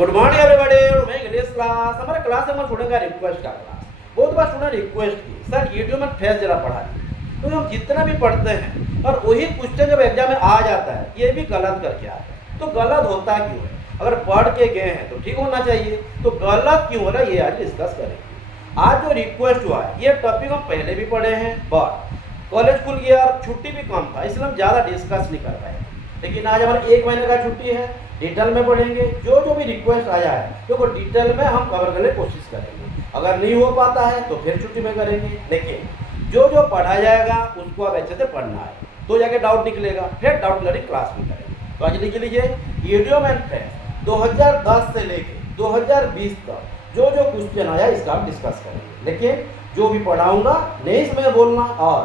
Good morning everybody. मैं English class हमारे class में स्टूडेंट का रिक्वेस्ट का क्लास बहुत बार स्टूडेंट रिक्वेस्ट की सर वीडियो में फेस जरा पढ़ा दी। तो हम जितना भी पढ़ते हैं और वही क्वेश्चन जब एग्जाम में आ जाता है ये भी गलत करके आते हैं। तो गलत होता क्यों है? अगर पढ़ के गए हैं तो ठीक होना चाहिए, तो गलत क्यों हो रहा है ये आज डिस्कस करेंगे। आज जो रिक्वेस्ट हुआ है ये टॉपिक हम पहले भी पढ़े हैं, बट कॉलेज खुल गया और छुट्टी भी कम था इसलिए हम ज़्यादा डिस्कस नहीं कर पाए। लेकिन आज हमारा 1 महीने का छुट्टी है, डिटेल में पढ़ेंगे। जो भी रिक्वेस्ट आया है तो डिटेल में हम कवर करने की कोशिश करेंगे। अगर नहीं हो पाता है तो फिर छुट्टी में करेंगे, लेकिन जो पढ़ाया जाएगा उसको अब अच्छे से पढ़ना है तो जाके डाउट निकलेगा, फिर डाउट क्लियरिंग क्लास भी करेंगे। तो आज लिख लीजिए वीडियो में फ्रेंड्स 2010 से लेकर 2020 तक जो क्वेश्चन आया इसका हम डिस्कस करेंगे। लेकिन जो भी पढ़ाऊंगा नहीं समय बोलना और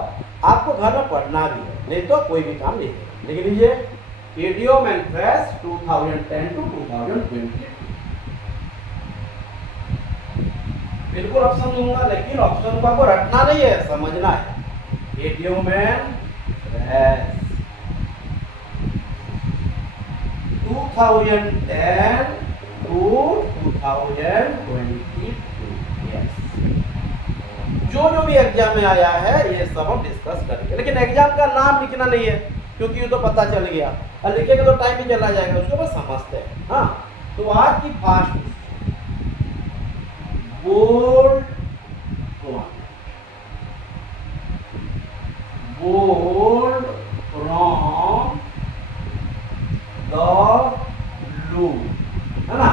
आपको घर में पढ़ना भी है, नहीं तो कोई भी काम नहीं है। लिख लीजिए वीडियो मैनिफेस्ट 2010 to 2020। बिल्कुल ऑप्शन दूंगा, लेकिन ऑप्शन को आपको रटना नहीं है, समझना है। Video manifest 2010 to 2022। जो भी एग्जाम में आया है ये सब हम डिस्कस करेंगे। लेकिन एग्जाम का नाम लिखना नहीं है क्योंकि ये तो पता चल गया और लिखेंगे तो टाइम भी चला जाएगा, उसको बस समझते हैं। हाँ, तो आज की fast bolt from the blue है ना,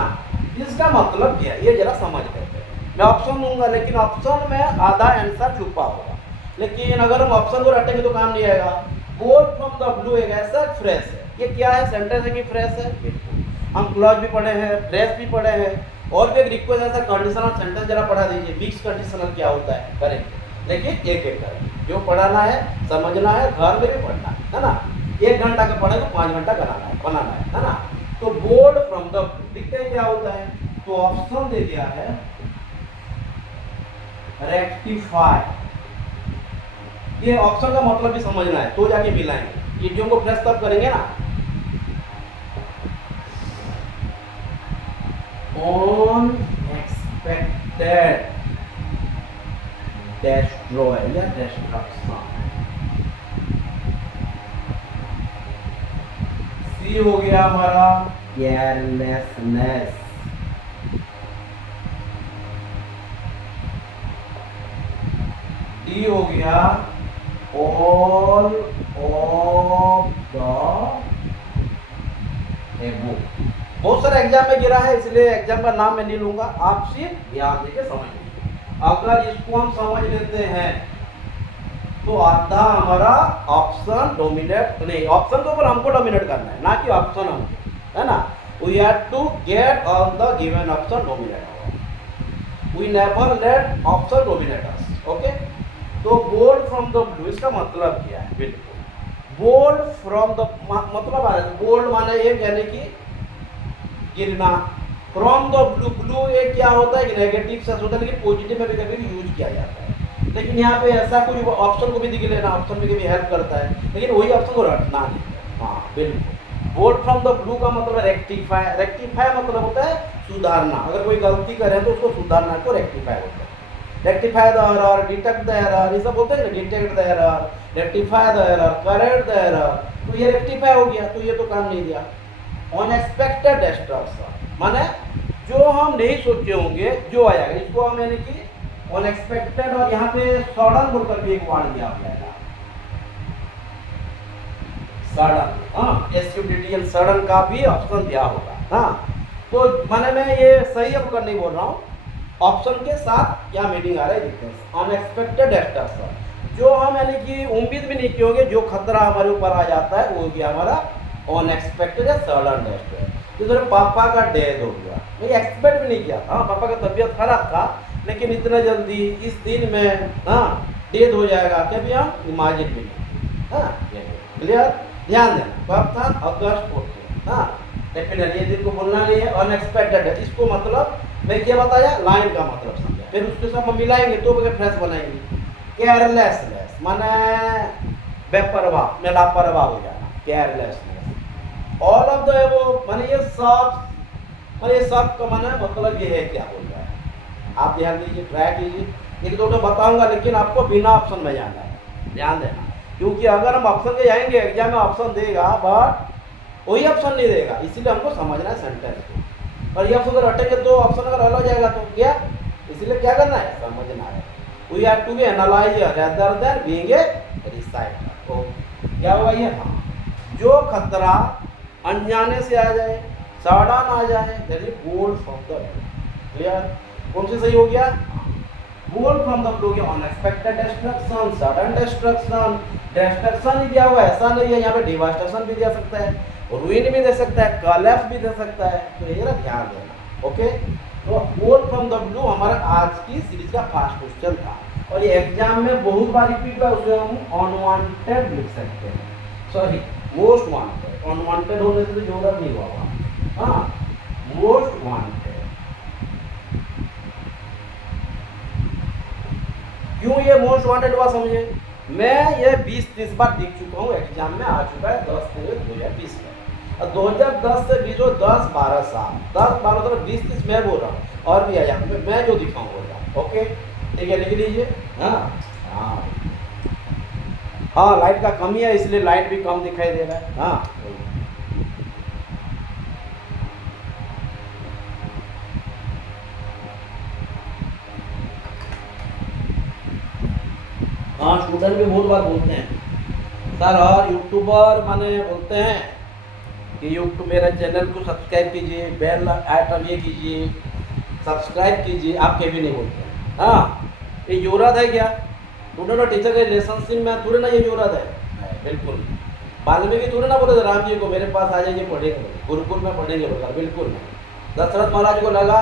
इसका मतलब क्या है ये जरा समझ लेते हैं। मैं ऑप्शन दूंगा लेकिन ऑप्शन में आधा आंसर छुपा होगा, लेकिन अगर हम ऑप्शन को रटेंगे तो काम नहीं आएगा। बोल्ड फ्रॉम द ब्लू एक ऐसा फ्रेज है, ये क्या है? सेंटेंस है कि फ्रेज है? हम क्लॉज भी पढ़े हैं, फ्रेज भी पढ़े हैं, और भी एक रिक्वेस्ट ऐसा कंडीशनल सेंटेंस जरा पढ़ा दीजिए। मिक्स कंडीशनल क्या होता है करेंगे, लेकिन एक करेंगे। जो पढ़ाना है समझना है, घर में भी पढ़ना है ना। 1 घंटा का पढ़े तो 5 घंटा बनाना है ना। तो बोल्ड फ्रॉम द ब्लू लिखते हैं क्या होता है, तो ऑप्शन दे दिया है रेक्टिफाई। ये ऑप्शन का मतलब भी समझना है तो जाके मिलाएंगे। वीडियो को फ्रेश तब करेंगे ना। ऑन एक्सपेक्टेड डिस्ट्रॉय या डिस्ट्रक्शन। सी हो गया हमारा केयरलेसनेस। डी हो गया ऑल ऑफ द एबो। बहुत सारे एग्जाम में गिरा है इसलिए एग्जाम का नाम मैं नहीं लूंगा, आप सिर्फ ध्यान देके समझिए। अगर इसको हम समझ लेते हैं तो आधा हमारा ऑप्शन डोमिनेट नहीं, ऑप्शन के ऊपर हमको डोमिनेट करना है ना कि ऑप्शन हमको, है ना। We have to get all the given option dominate. We never let option dominate us. Okay, तो बोल्ड फ्रॉम द ब्लू इसका मतलब क्या है? बिल्कुल बोल्ड फ्रॉम द मतलब आ रहा है, बोल्ड माने ये यानी कि गिरना। फ्रॉम द ब्लू, ब्लू ये क्या होता है? नेगेटिव सेंस होता है, लेकिन पॉजिटिव में भी कभी यूज किया जाता है। लेकिन यहाँ पे ऐसा कुछ ऑप्शन को भी दिख लेना, ऑप्शन भी कभी हेल्प करता है, लेकिन वही ऑप्शन को रटना नहीं। हाँ बिल्कुल, बोल्ड फ्रॉम द ब्लू का मतलब है रेक्टिफाई। रेक्टिफाई मतलब होता है सुधारना। अगर कोई गलती करे तो उसको सुधारना को रेक्टिफाई होता है। Rectify the error, detect the error, ये सब होते हैं ना। Detect the error, rectify the error, correct the error. तो ये रेक्टिफाई हो गया, तो ये तो काम नहीं दिया। अनएक्सपेक्टेड डिस्ट्रक्शन माने जो हम नहीं सोचे होंगे जो आएगा, इसको हम यानी कि अनएक्सपेक्टेड। और यहाँ पे सडन बोलकर भी एक वर्ड दिया गया है, सडन। हाँ, एसयूडीटीएल सडन का भी ऑप्शन दिया होगा। हाँ, तो माने मैं ये सही अब कर नहीं बोल रहा हूँ, ऑप्शन के साथ क्या मीनिंग आ रहा है देखते हैं। अनएक्सपेक्टेड डिस्ट्रक्शन जो हम यानी कि उम्मीद भी नहीं किए होंगे, जो खतरा हमारे ऊपर आ जाता है वो गया हमारा अनएक्सपेक्टेड या सडन डिस्ट्रक्शन। जैसे पापा का डेथ हो गया, मैं एक्सपेक्ट भी नहीं किया था। हाँ, पापा का तबीयत खराब था, लेकिन इतना जल्दी इस दिन में हाँ डेथ हो जाएगा कभी हम इमेजिन भी नहीं। हाँ क्लियर, ध्यान देना। कब था? अगस्त 14। हाँ, डेफिनेटली ये दिन को बोलना नहीं है। अनएक्सपेक्टेड है, इसको मतलब मैं क्या बताया, लाइन का मतलब समझा, फिर उसके साथ हम मिलाएंगे तो फ्रेश बनाएंगे। केयरलेसनेस माने बेपरवाह में लापरवाह हो जाना, carelessness. All of the above माने ये सब और ये सब का माने मतलब ये है क्या बोल रहा है, आप ध्यान दीजिए, ट्राई कीजिए। एक दो तो बताऊंगा लेकिन आपको बिना ऑप्शन में जाना है, ध्यान देना, क्योंकि अगर हम ऑप्शन के जाएंगे एग्जाम में ऑप्शन देगा बट वही ऑप्शन नहीं देगा, इसीलिए हमको समझना है सेंटेंस को। और ये ऑप्शन अगर हटेंगे तो ऑप्शन अगर अलग जाएगा तो क्या, इसीलिए क्या करना है, समझना है। We have to be analyser rather than being a reciter. तो क्या हुआ ये, हाँ, जो खतरा अनजाने से आ जाए, सडन आ जाए, that is bolt from the blue. Clear, कौन सी सही हो गया, bolt from the blue, unexpected destruction, sudden destruction. Destruction ही दिया हुआ ऐसा नहीं है, यहाँ पे डिवास्टेशन भी दे सकता है, रुइन भी दे सकता है, कोलैप्स भी दे सकता है, तो ये ना ध्यान देना। ओके, तो बोल्ड फ्रॉम द ब्लू हमारा आज की सीरीज का फर्स्ट क्वेश्चन था, और ये एग्जाम में बहुत बार रिपीट हुआ, उसे हम अनवांटेड लिख सकते हैं, सॉरी मोस्ट वांटेड, अनवांटेड होने से तो जरूरत नहीं हुआ, हाँ, मोस्ट वांटेड। क्यों ये मोस्ट वांटेड हुआ समझे, मैं ये 20-30 बार दिख चुका हूँ, एग्जाम में आ चुका है 10/2020 में, और 2010 से 20 10-12 साल, 10-12 तो 20-30 मैं बोल रहा हूँ, और भी आया मैं जो दिखाऊँ बोल रहा हूँ। ओके, ठीक है, लिख लीजिए। हाँ हाँ हाँ, लाइट का कमी है इसलिए लाइट भी कम दिखाई दे रहा है। हाँ हाँ, स्टूडेंट भी बहुत बार बोलते हैं सर, और यूट्यूबर माने बोलते हैं कि यूट्यूब मेरे चैनल को सब्सक्राइब कीजिए, बेल आइटम ये कीजिए, सब्सक्राइब कीजिए, आप कभी नहीं बोलते हैं। हाँ, ये जरूरत है क्या, स्टूडेंट और टीचर के रिलेशनशिप में थोड़े ना ये जरूरत है, बिल्कुल। वाल्मीकि थोड़े ना बोले थे राम जी को मेरे पास आ जाइए पढ़ेंगे, गुरुकुल में पढ़ेंगे बोलकर, बिल्कुल नहीं। दशरथ महाराज को लगा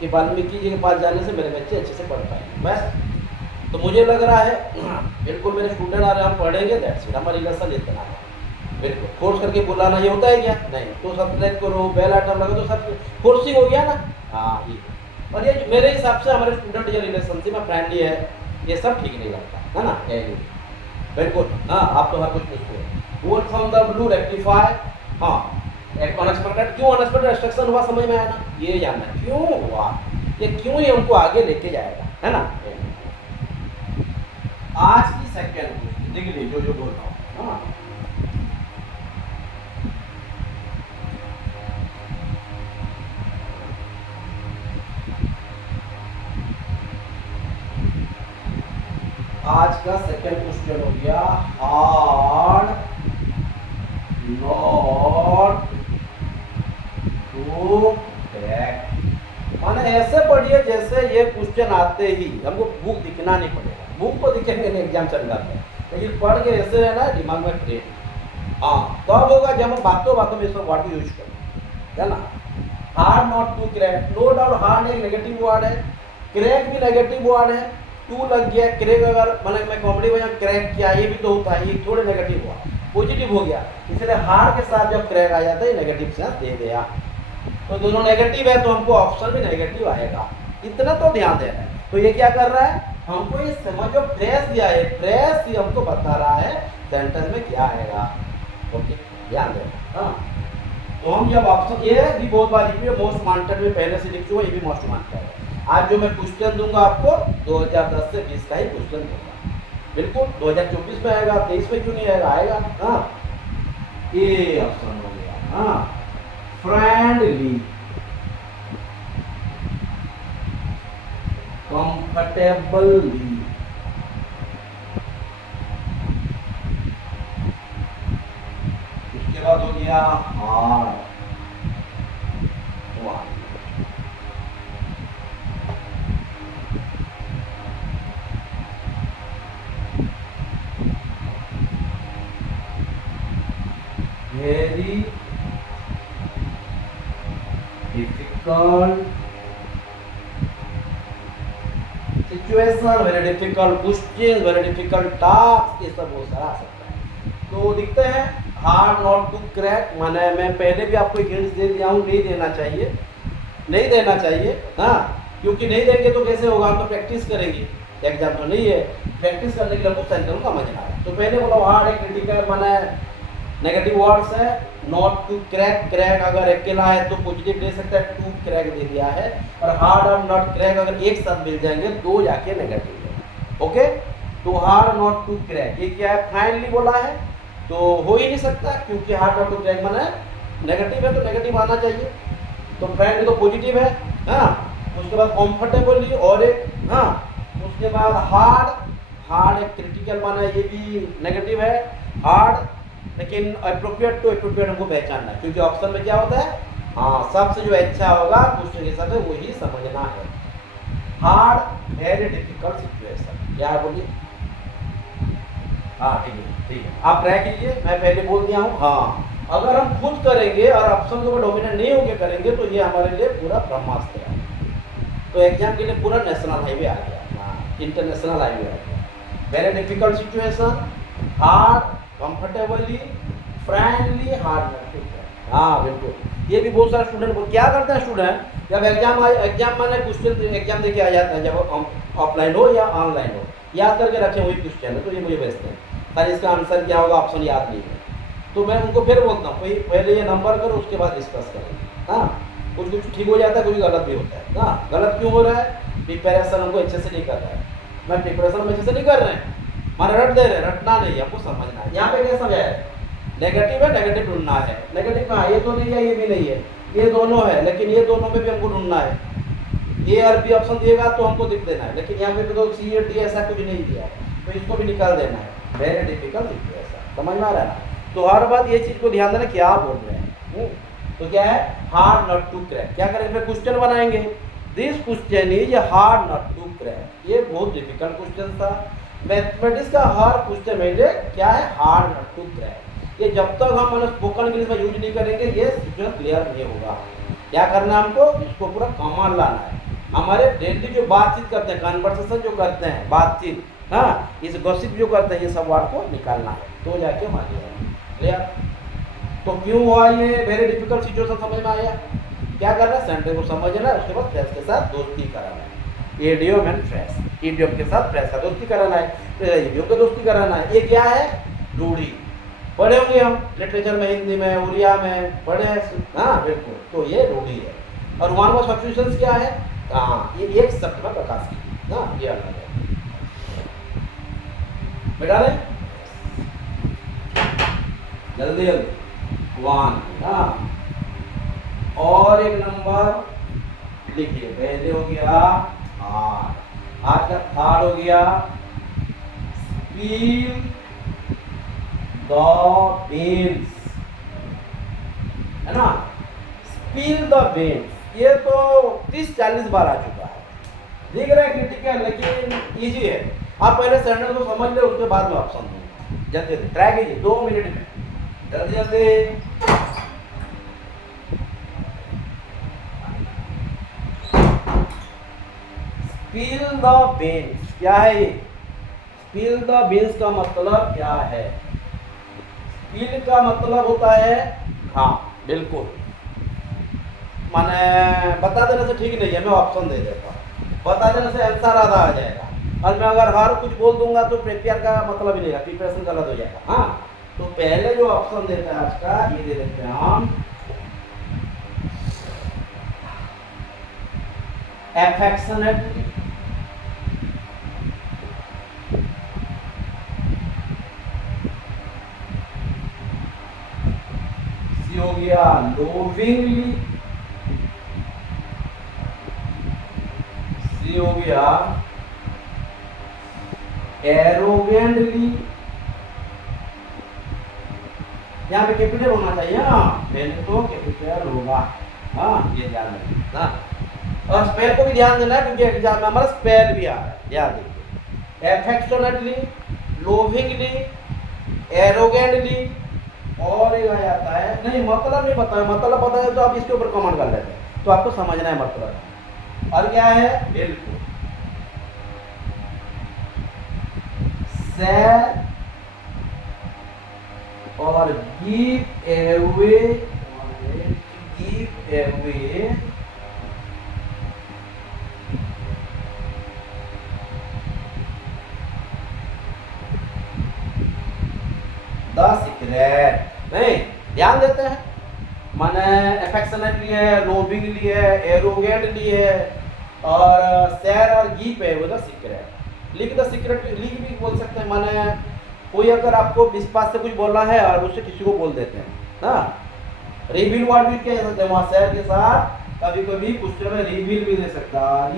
कि वाल्मीकि जी के पास जाने से मेरे बच्चे अच्छे से पढ़ पाएंगे, बस। तो मुझे लग रहा है बिल्कुल मेरे स्टूडेंट आ रहे हैं, हम पढ़ेंगे, दैट्स इट, हमारा रिलेशन इतना है, बिल्कुल। फोर्स करके बुलाना ये होता है क्या, नहीं। तो सब्सक्राइब करो, बेल आइटम लगा तो सब फोर्सिंग हो गया ना। हाँ, ये, और ये मेरे हिसाब से हमारे स्टूडेंट जो रिलेशनशिप में फ्रेंडली है, ये सब ठीक नहीं लगता है ना, बिल्कुल। हाँ, आप तो हर कुछ पूछते हैं। Bolt from the blue, rectify, हाँ, अनएक्सपेक्टेड, क्यों अनएक्सपेक्टेड डिस्ट्रक्शन हुआ समझ में आया ना, ये जानना है क्यों हुआ, ये क्यों ये हमको आगे लेके जाएगा, है ना। आज की सेकंड क्वेश्चन देख लीजिए, जो बोल रहा हूँ। हाँ, आज का सेकंड क्वेश्चन हो गया, हार्ड नॉट टू क्रैक। माने ऐसे पढ़िए जैसे ये क्वेश्चन आते ही हमको बुक दिखना नहीं पड़ेगा, बुक को दिखेंगे नहीं एग्जाम सेंटर में, लेकिन पढ़ के ऐसे है ना दिमाग में फ्रेम। हाँ, तब होगा जब हम बातों बातों में सब वर्ड यूज करें, है ना। Hard not to crack, no doubt hard एक नेगेटिव वर्ड है, क्रैक भी नेगेटिव वर्ड है, टू लग गया, क्रैक अगर मैंने मैं कॉमेडी में क्रैक किया, ये भी तो होता है, ये थोड़े नेगेटिव हुआ, पॉजिटिव हो गया, इसलिए हार्ड के साथ जब क्रैक आ जाता है नेगेटिव से दे दिया, तो दोनों नेगेटिव है तो हमको ऑप्शन भी नेगेटिव आएगा, इतना तो ध्यान देना है। तो ये क्या कर रहा है, हमको ये समझो फ्रेश दिया है, फ्रेश ही हमको बता रहा है सेंटेंस में क्या आएगा। ओके, ध्यान देना। हाँ, तो हम जब ऑप्शन, ये भी बहुत बार रिपीट, मोस्ट वांटेड में पहले से लिख चुका, ये भी मोस्ट वांटेड है। आज जो मैं क्वेश्चन दूंगा आपको 2010 से 20 का ही क्वेश्चन दूंगा, बिल्कुल 2024 में आएगा, 23 में क्यों नहीं आएगा, आएगा। हाँ, ये ऑप्शन हो गया। हाँ, फ्रेंडली, कंफर्टेबली, उसके बाद हो गया hard, very difficult situation, very difficult question, very difficult task, ये सब बहुत सारा आ सकता है। तो दिखते हैं हार्ड नॉट टू क्रैक, माने मैं पहले भी आपको हिंट्स दे दिया हूँ, नहीं देना चाहिए, नहीं देना चाहिए। हाँ, क्योंकि नहीं देंगे तो कैसे होगा, हम तो प्रैक्टिस करेंगे, एग्जाम तो नहीं है, प्रैक्टिस करने के लिए हमको सेंटर को समझना है। तो पहले बोला हार्ड है, क्रिटिकल, माने नेगेटिव वर्ड्स है नॉट टू क्रैक, क्रैक अगर अकेला है तो पॉजिटिव ले सकता है, टू क्रैक दे दिया है, और हार्ड और नॉट क्रैक अगर एक साथ मिल जाएंगे दो जाके नेगेटिव है। ओके, तो हार्ड नॉट टू क्रैक ये क्या है, फाइनली बोला है तो हो ही नहीं सकता, क्योंकि हार्ड नॉट टू क्रैक माने नेगेटिव है तो नेगेटिव आना चाहिए, तो फ्रेंड तो पॉजिटिव है। हाँ, उसके बाद कंफर्टेबली और एक, हाँ उसके बाद हार्ड, हार्ड एक क्रिटिकल माना ये भी नेगेटिव है, हार्ड लेकिन अप्रोप्रिएट टू अप्रोप्रिएट हमको पहचानना है, क्योंकि ऑप्शन में क्या होता है, हाँ सबसे जो अच्छा होगा क्वेश्चन के हिसाब से वही समझना है। हार्ड वेरी डिफिकल्ट सिचुएशन, क्या बोलिए, हाँ ठीक है ठीक है, आप ट्राई कीजिए, मैं पहले बोल दिया हूँ। हाँ, अगर हम खुद करेंगे और ऑप्शन के ऊपर डोमिनेट नहीं होकर करेंगे तो ये हमारे लिए पूरा ब्रह्मास्त्र है। तो एग्जाम के लिए पूरा नेशनल हाईवे आ गया, इंटरनेशनल हाईवे आ गया। Very difficult situation, hard, comfortably, friendly, hard. हाँ बिल्कुल, ये भी बहुत सारे स्टूडेंट क्या करते हैं, स्टूडेंट जब एग्जाम मैंने क्वेश्चन एग्जाम देके आ जाता है, जब ऑफलाइन हो या ऑनलाइन हो, याद करके रखें वही क्वेश्चन है, तो ये मुझे भेजते हैं सर इसका आंसर क्या होगा, ऑप्शन याद नहीं है, तो मैं उनको फिर बोलता हूँ पहले ये नंबर करो उसके बाद डिस्कस करें। हाँ, कुछ कुछ ठीक हो जाता है, कुछ गलत भी होता है। हाँ, गलत क्यों हो रहा है, प्रिपरेशन हमको अच्छे से नहीं कर रहा है, मैं प्रिपरेशन में अच्छे से नहीं कर रहे हैं, माने रट दे रहे, रटना नहीं, हमको समझना है। यहाँ पे क्या समझाया, नेगेटिव है, नेगेटिव ढूंढना है, नेगेटिव कहाँ, ये तो नहीं है ये भी नहीं है, ये दोनों है, लेकिन ये दोनों में भी हमको ढूंढना है, ए और बी ऑप्शन दिएगा तो हमको दिख देना है, लेकिन यहाँ पे तो सी और डी ऐसा कुछ नहीं दिया है, तो इसको भी निकाल देना है। वेरी डिफिकल्ट सिचुएशन, समझ में आ रहा है ना। तो हर बात ये चीज को ध्यान देना क्या बोल रहे हैं। तो क्या है, हार्ड नॉट टू क्रैक, क्या करेंगे फिर क्वेश्चन बनाएंगे, this question is hard not to crack, ये बहुत डिफिकल्ट क्वेश्चन था। मैथमेटिक्स का हर क्वेश्चन में क्या है, हार्ड नॉट टू क्रैक, ये जब तक हम स्पोकन इंग्लिश में यूज नहीं करेंगे ये सिचुएशन क्लियर नहीं होगा। क्या करना है हमको, इसको पूरा कमाल लाना है, हमारे डेली जो बातचीत करते हैं, कन्वर्सेशन जो करते हैं, बातचीत, हाँ इस गॉसिप जो करते हैं, ये सब वर्ड को निकालना है, तो जाके हम आगे आएंगे। क्लियर, तो क्यों हुआ ये वेरी डिफिकल्ट सिचुएशन, समझ में आया। क्या करना है, सेंटेंस को समझना है, उसके बाद फ्रेंड्स के साथ दोस्ती कराना है, इडियम एंड फ्रेंड्स, इडियम के साथ फ्रेंड्स का दोस्ती कराना है, तो इडियम को दोस्ती कराना है। ये क्या है, रूढ़ी, पढ़े होंगे हम लिटरेचर में, हिंदी में, उड़िया में पढ़े हैं, हाँ बिल्कुल, तो ये रूढ़ी है। और वन वर्ड सब्स्टिट्यूशंस क्या है, हाँ ये एक शब्द में प्रकाश की, हाँ ये अलग है, बेटा ने जल्दी जल्दी, वन, हाँ और एक नंबर लिखिए, पहले हो गया आर, आज का थर्ड हो गया स्पील द बीन्स, है ना, स्पील द बीन्स, ये तो 30-40 बार आ चुका है, दिख रहा है क्रिटिकल लेकिन इजी है। आप पहले सेंटेंस को समझ ले, उसके बाद में ऑप्शन दूंगा, जल्दी जल्दी ट्राई कीजिए 2 मिनट में, जल्दी जल्दी। स्पील द बीन्स, क्या है ये, स्पील द बीन्स का मतलब क्या है, स्पील का मतलब होता है, हाँ बिल्कुल, माने बता देने से ठीक नहीं है, मैं ऑप्शन दे देता हूँ, बता देने से आंसर आधा आ जाएगा, और मैं अगर हर कुछ बोल दूंगा तो प्रिपेयर का मतलब ही नहीं है, प्रिपरेशन गलत हो जाएगा। हाँ, तो पहले जो ऑप्शन देता है आज का, ये दे देते हैं हम, एफेक्शनेटली, सी हो गया लोविंगली, सी हो गया एरोगेंटली, यहाँ पे कैपिटल होना चाहिए, हाँ पहले तो कैपिटल होगा, हाँ ये ध्यान रखिए। हाँ, और स्पेल को भी ध्यान देना है, क्योंकि एग्जाम में हमारा स्पेल भी आ रहा है, ध्यान देखिए, एफेक्शनेटली, लोविंगली, एरोगेंटली, और एक आ जाता है, नहीं मतलब नहीं पता है, मतलब पता है तो आप इसके ऊपर कमेंट कर लेते हैं, तो आपको समझना है मतलब, और क्या है, बिल्कुल सैड और give away, give away the secret, affectionately है, लोभिंगली है, एरोगेंटली है, और सैर और गी पे वो the secret. Leak the secret leak भी बोल सकते हैं, माने कोई अगर आपको विश्वास से कुछ बोलना है और उससे किसी को बोल देते हैं ना। रिवील वर्ड भी क्या सकते हैं वहाँ सैर के साथ, कभी कभी क्वेश्चन में रिवील भी दे सकता है,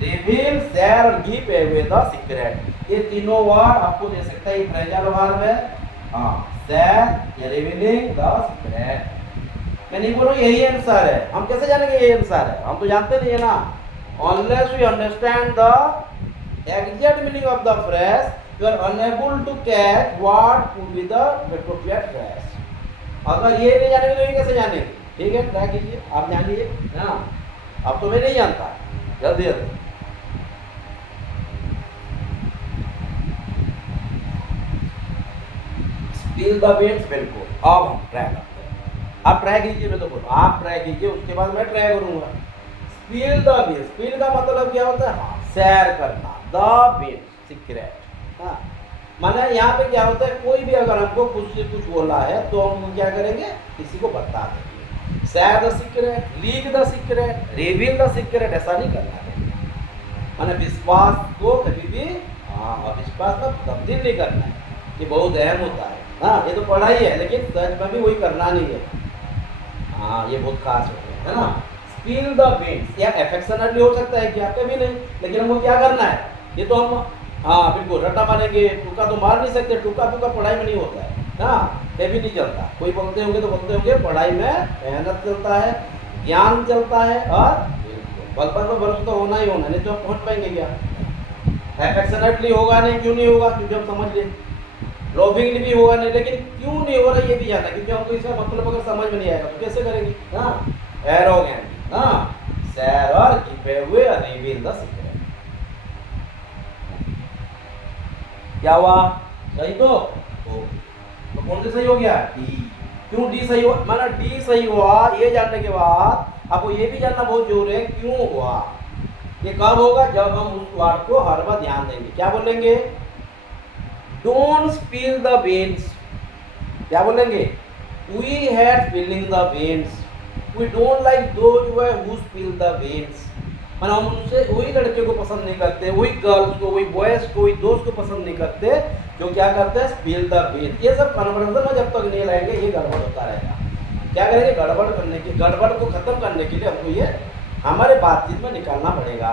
रिवील, सैर और गिव अवे द सीक्रेट, ये तीनों वर्ड आपको दे सकता है। ये फ्रेजल वर्ब है, हाँ, सैर या रिवीलिंग द सीक्रेट। मैं नहीं बोल रहा यही आंसर है, हम कैसे जानेंगे यही आंसर है, हम तो जानते नहीं है ना। Unless we understand the exact meaning of the phrase, you are unable to catch what would be the appropriate phrase. अगर ये नहीं जानेंगे तो ये कैसे जानेंगे? ठीक है, ट्राई कीजिए, आप जानिए ना। अब तो मैं नहीं जानता, जल्दी जल्दी। स्पिल द बीन्स, बिल्कुल। अब हम ट्राई करते हैं, आप ट्राई कीजिए, मैं तो बोल आप ट्राई कीजिए, उसके बाद मैं ट्राई करूंगा। स्पिल द बीन्स, स्पिल का मतलब क्या होता है? हाँ, शेयर करना। द बीन्स सीक्रेट, हाँ, माने यहाँ पे क्या होता है, कोई भी अगर हमको खुद से कुछ बोला है तो हम क्या करेंगे, किसी को बता देंगे। Share the secret, leak the secret, reveal the secret, ऐसा नहीं करना है। माने विश्वास को कभी भी अविश्वास में तब्दील नहीं करना है, ये बहुत अहम होता है। हाँ, ये तो पढ़ाई है, लेकिन सच में भी वही करना नहीं है। हाँ, ये बहुत खास होता है ना। स्पिल द बीन्स, या अफेक्शनेटली हो सकता है क्या, कभी नहीं, लेकिन हमको क्या करना है, ये तो हम हाँ बिल्कुल रट्टा मारेंगे, टूका तो मार नहीं सकते, टूका टूका पढ़ाई में नहीं होता है ना, कभी नहीं चलता। कोई बोलते होंगे तो बोलते होंगे पढ़ाई में मेहनत चलता है, ज्ञान चलता है, और बचपन में भरोसा तो होना ही होना, नहीं तो हम पहुँच पाएंगे क्या। अफेक्शनेटली होगा नहीं, क्यों नहीं होगा, क्योंकि हम समझ लें। लोभिंगली भी होगा नहीं, लेकिन क्यों नहीं हो रहा ये भी जानना, क्योंकि हमको इसका मतलब अगर समझ में नहीं आएगा तो कैसे करेंगे। हाँ, एरोगेंट, हाँ, शेयर और गिव अवे और रिवील द सीक्रेट। क्या हुआ, सही तो कौन सा सही हो गया? डी। क्यों डी सही हुआ? माना डी सही हुआ, ये जानने के बाद आपको ये भी जानना बहुत जरूरी है क्यों हुआ। ये कब होगा? जब हम उस वर्ड को हर बार ध्यान देंगे। क्या बोलेंगे? Don't spill the beans. क्या बोलेंगे? We had spilling the beans, we don't like those who spill the beans. माना हम उनसे वही लड़के को पसंद नहीं करते, वही गर्ल्स को, वही बॉयज को, वही दोस्त को पसंद नहीं करते जो क्या करते हैं, स्पिल द बीन्स। ये सब कन्वर्सेशन में जब तक नहीं लाएंगे ये गड़बड़ होता रहेगा। क्या करेंगे? गड़बड़ को खत्म करने के लिए हमको ये हमारे बातचीत में निकालना पड़ेगा।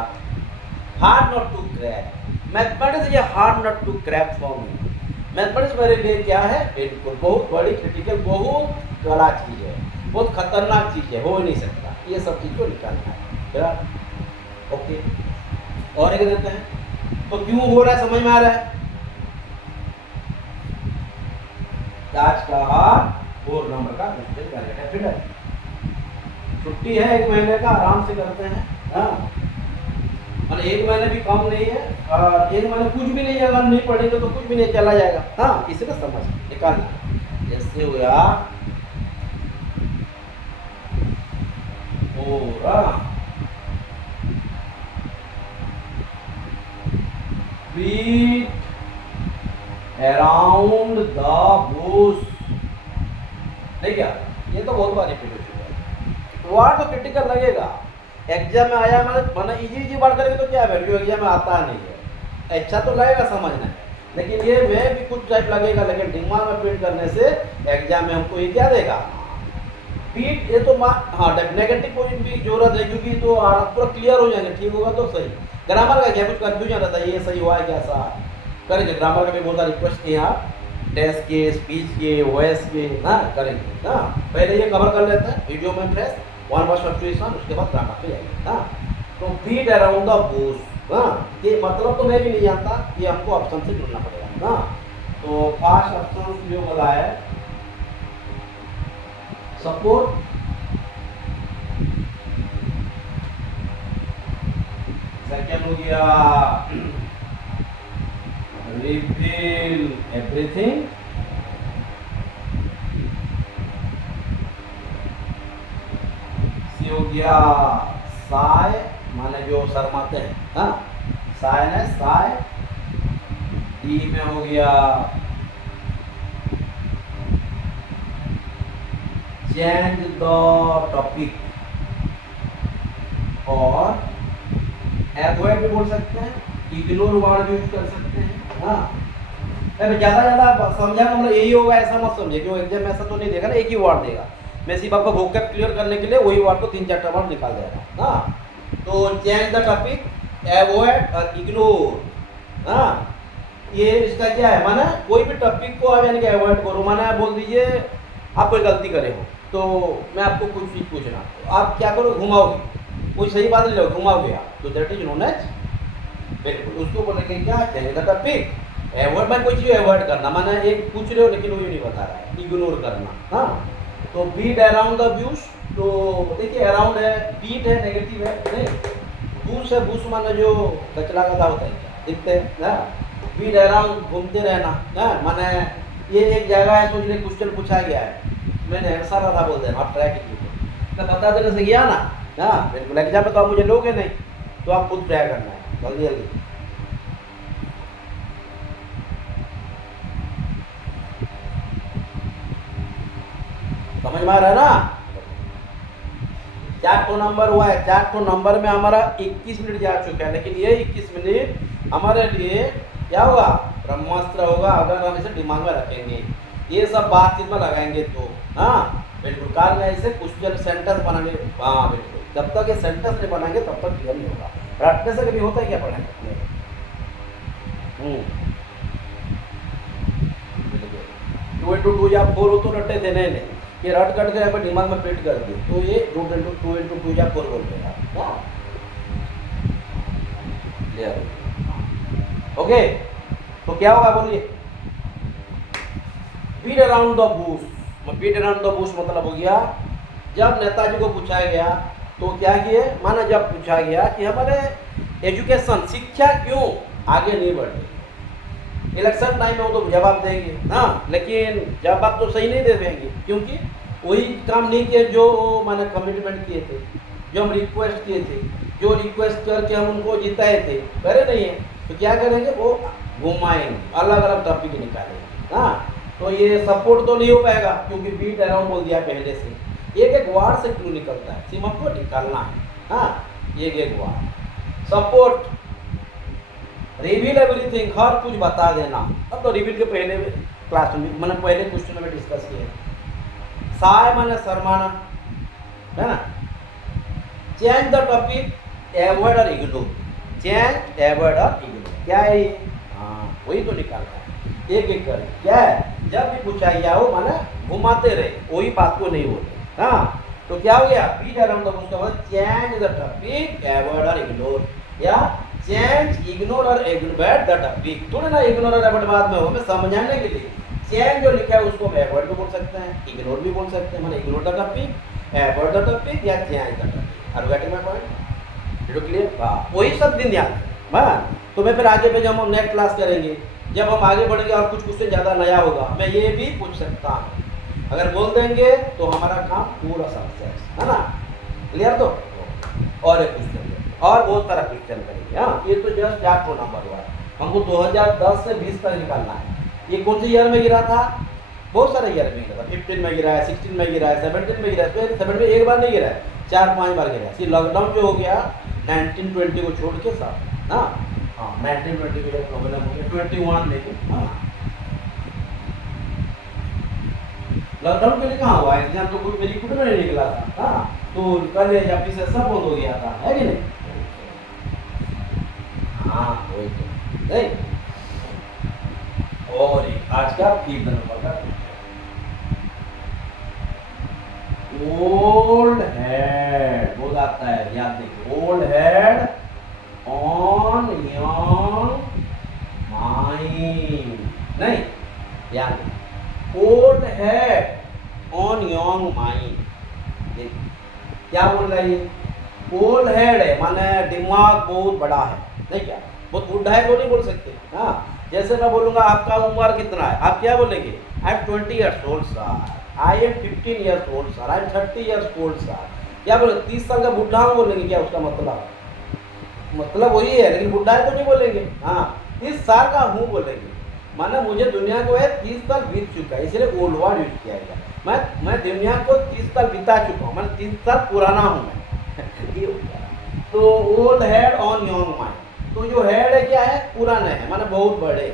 Hard not to crack, mathematics ये hard not to crack for me. Mathematics मेरे लिए क्या है? बिल्कुल बहुत बड़ी क्रिटिकल, बहुत कड़ा चीज़ है, बहुत खतरनाक चीज़ है, हो ही नहीं सकता। ये सब चीज़ को निकालना है। ओके, और एक देते हैं तो क्यों हो रहा है, समझ में आ रहा है? आज का 4 नंबर का क्वेश्चन करके है। फिर छुट्टी है 1 महीने का, आराम से करते हैं। हाँ, और 1 महीने भी कम नहीं है, और 1 महीने कुछ भी नहीं है, अगर नहीं पढ़ेंगे तो कुछ भी नहीं चला जाएगा। हाँ, इसे तो समझ निकालना। जैसे हुआ पूरा beat around the bush, नहीं क्या? ये तो बहुत बार रिपीट हो चुका है। वर्ड तो क्रिटिकल लगेगा, एग्जाम में आया मैंने इजी वर्ड करेंगे तो क्या वैल्यू, एग्जाम में आता नहीं है। अच्छा तो लगेगा समझना है, लेकिन ये में भी कुछ टाइप लगेगा, लेकिन दिमाग में प्रिंट करने से एग्जाम में हमको ये क्या देगा, बीट। ये तो हाँ, नेगेटिव पॉइंट भी जरूरत है, क्योंकि तो पूरा क्लियर हो जाएंगे। ठीक होगा तो सही। ग्रामर का क्या कुछ कंफ्यूजन रहता है, ये सही हुआ है क्या, ऐसा करेंगे। ग्रामर का भी बहुत सारा रिक्वेस्ट किए आप, टेस्ट के, स्पीच के, वॉइस के ना करेंगे ना। पहले ये कवर कर लेते हैं वीडियो में फ्रेश 1 वर्ड सब्स्टिट्यूशन, उसके बाद ग्रामर पे जाएंगे ना। तो बीट अराउंड द बुश, हाँ, ये मतलब तो मैं भी नहीं जानता, ये हमको ऑप्शन से ढूंढना पड़ेगा ना। तो फर्स्ट ऑप्शन जो बोला है सपोर्ट, सेकेंड हो गया रिवील एवरीथिंग, सी हो गया साय, माने जो शर्माते हैं, हाँ, साय ने साय। डी में हो गया चेंज द टॉपिक, और एवॉइड भी बोल सकते हैं, इग्नोर वर्ड यूज कर सकते हैं। हाँ, ज़्यादा समझा मतलब यही होगा ऐसा मत समझिए, क्यों एग्जाम में ऐसा तो नहीं देगा ना एक ही वर्ड देगा। मैं सिर्फ आपको वोकैब क्लियर करने के लिए वही वर्ड को 3-4 वर्ड निकाल दे रहा हूँ। हाँ, तो चेंज द टॉपिक, एवॉइड और इग्नोर। हाँ, ये इसका क्या है, माना कोई भी टॉपिक को आप यानी कि अवॉइड करो। माना आप बोल दीजिए आप कोई गलती करे हो, तो मैं आपको कुछ चीज़ पूछना, तो आप क्या करो, घुमाओगे, कोई सही बात नहीं लो, घुमाओगे आप, तो दैट इज नोन एज, बिल्कुल उसको बोलेंगे क्या, चेंज द टॉपिक। अवॉइड में कोई चीज़ अवॉइड करना, माना एक पूछ रहे हो लेकिन वो ये नहीं बता रहा है, इग्नोर करना। हाँ, तो बीट अराउंड द ब्यूश, तो देखिए अराउंड है, बीट है, नेगेटिव है नहीं, बूश है, बूश माना जो कचरा गदा होता है दिखते हैं ना, बीट अराउंड घूमते रहना ना, माने ये एक जगह है, सोच ले क्वेश्चन पूछा गया है, मैंने आंसर रहा बोल देना, आप ट्राई कीजिए, तो बता देने से गया ना। हाँ बिल्कुल, एग्जाम में तो आप मुझे लोगे नहीं, तो आप खुद ट्राई करना है जल्दी जल्दी। समझ में आ रहा है ना। 4 नंबर हुआ है, 4 नंबर में हमारा 21 मिनट जा चुका है, लेकिन ये 21 मिनट हमारे लिए क्या होगा, ब्रह्मास्त्र होगा अगर हम इसे दिमाग में रखेंगे, ये सब बातचीत में लगाएंगे तो। हाँ बिल्कुल, काल में इसे क्वेश्चन सेंटेंस बनाने, हाँ बिल्कुल, जब तक ये सेंटेंस नहीं बनाएंगे तब तक क्लियर नहीं होगा। रटने से कभी होता है क्या पढ़ाएंगे। 2 into 2 या 4 हो तो रटे थे, नहीं ये रट कट के दिमाग में फिट कर दी, तो ये 2 into 2 या 4 बोलते हैं आप। ओके, तो क्या होगा बोलिए, beat around the bush. Beat around the bush मतलब हो गया, जब नेताजी को पूछा गया तो क्या किए, माना जब पूछा गया कि हमारे एजुकेशन शिक्षा क्यों आगे नहीं बढ़ रही, इलेक्शन टाइम में वो तो जवाब देंगे। हाँ, लेकिन जवाब तो सही नहीं दे देंगे, क्योंकि वही काम नहीं किए जो मैंने कमिटमेंट किए थे, जो हम रिक्वेस्ट किए थे, जो रिक्वेस्ट करके हम उनको जिताए थे, करे नहीं है, तो क्या करेंगे, वो घुमाएंगे, अलग अलग टॉपिक निकालेंगे। हाँ, तो ये सपोर्ट तो नहीं हो पाएगा, क्योंकि बीट अराउंड बोल दिया पहले से, एक एक वर्ड से क्यों निकलता है, सिर्फ आपको निकालना है। हाँ, एक एक वर्ड, सपोर्ट, रिवील एवरीथिंग, हर कुछ बता देना। अब तो रिवील के पहले क्लास में मैंने पहले क्वेश्चन में डिस्कस किया, साय माने शर्माना है ना, चेंज द टॉपिक, एवॉइड और इग्नोर, चेंज एवॉइड और इग्नोर, क्या है ये, हाँ वही तो निकालना है, एक एक कर, क्या है, जब भी पूछा गया हो माने घुमाते रहे, वही बात को नहीं बोले। हाँ, तो क्या हो गया, beat around the bush, change the topic, avoid और इग्नोर, या चेंज इग्नोर और एवॉइड द टॉपिक, थोड़ा ना इग्नोर और एवॉइड बाद में हो, हमें समझाने के लिए चेंज जो लिखा है उसको एवॉइड भी बोल सकते हैं, इग्नोर भी बोल सकते हैं, माने ignore the topic, avoid the topic या change the topic. Are getting my point, it clear. हाँ, वही सब दिन याद है। हाँ, तो मैं फिर आगे पे जब हम नेक्स्ट क्लास करेंगे, जब हम आगे बढ़ेंगे और कुछ क्वेश्चन ज़्यादा नया होगा, मैं ये भी पूछ सकता हूँ, अगर बोल देंगे तो हमारा काम पूरा सक्सेस है ना, क्लियर। तो और एक क्वेश्चन और बहुत सारा क्वेश्चन करेंगे। हाँ, ये तो जस्ट 4 नंबर हुआ है, हमको 2010 से 20 तक निकालना है। ये कौन से ईयर में गिरा था, बहुत सारे ईयर में गिरा था, 15 में गिरा है, 16 में गिरा है, 17 में गिरा है, 7 में एक बार नहीं गिरा है, 4-5 बार गिरा है। सिर्फ लॉकडाउन जो हो गया 1920 को छोड़ के सब। हाँ हाँ, 1920 को प्रॉब्लम हो गया, 21 लेकिन हाँ लॉकडाउन के लिए कहाँ हुआ एग्जाम, तो कोई मेरी खुद में नहीं निकला था। हाँ, तो कल या फिर से सब बंद हो गया था, है कि नहीं। हाँ वही तो नहीं। और एक आज का 3 नंबर का, ओल्ड हेड बोल आता है, याद देखिए, old head on young mind, नहीं याद, old head on young mind. क्या बोल रहा है ये, ओल्ड हेड है माने दिमाग बहुत बड़ा है, नहीं क्या, बहुत बुढ़ा है तो नहीं बोल सकते। हाँ, जैसे मैं बोलूँगा आपका उम्र कितना है, आप क्या बोलेंगे, I am 20 years old sir, I am 15 years old sir, I am 30 years old sir. क्या बोले, 30 साल का बुढ़ा हूँ बोलेंगे, क्या उसका मतलब वही है, लेकिन बुढ़ा है तो नहीं बोलेंगे। हाँ, 30 साल का हूँ बोलेंगे, माना मुझे दुनिया को है 30 साल बीत चुका है, इसलिए ओल्ड वर्ड यूज किया गया। मैं दुनिया को 30 साल बिता चुका हूँ, मैं 30 साल पुराना हूँ मैं ये हो गया। तो old head on young mind, तो जो हेड है क्या है, पुराने है माने बहुत बड़े।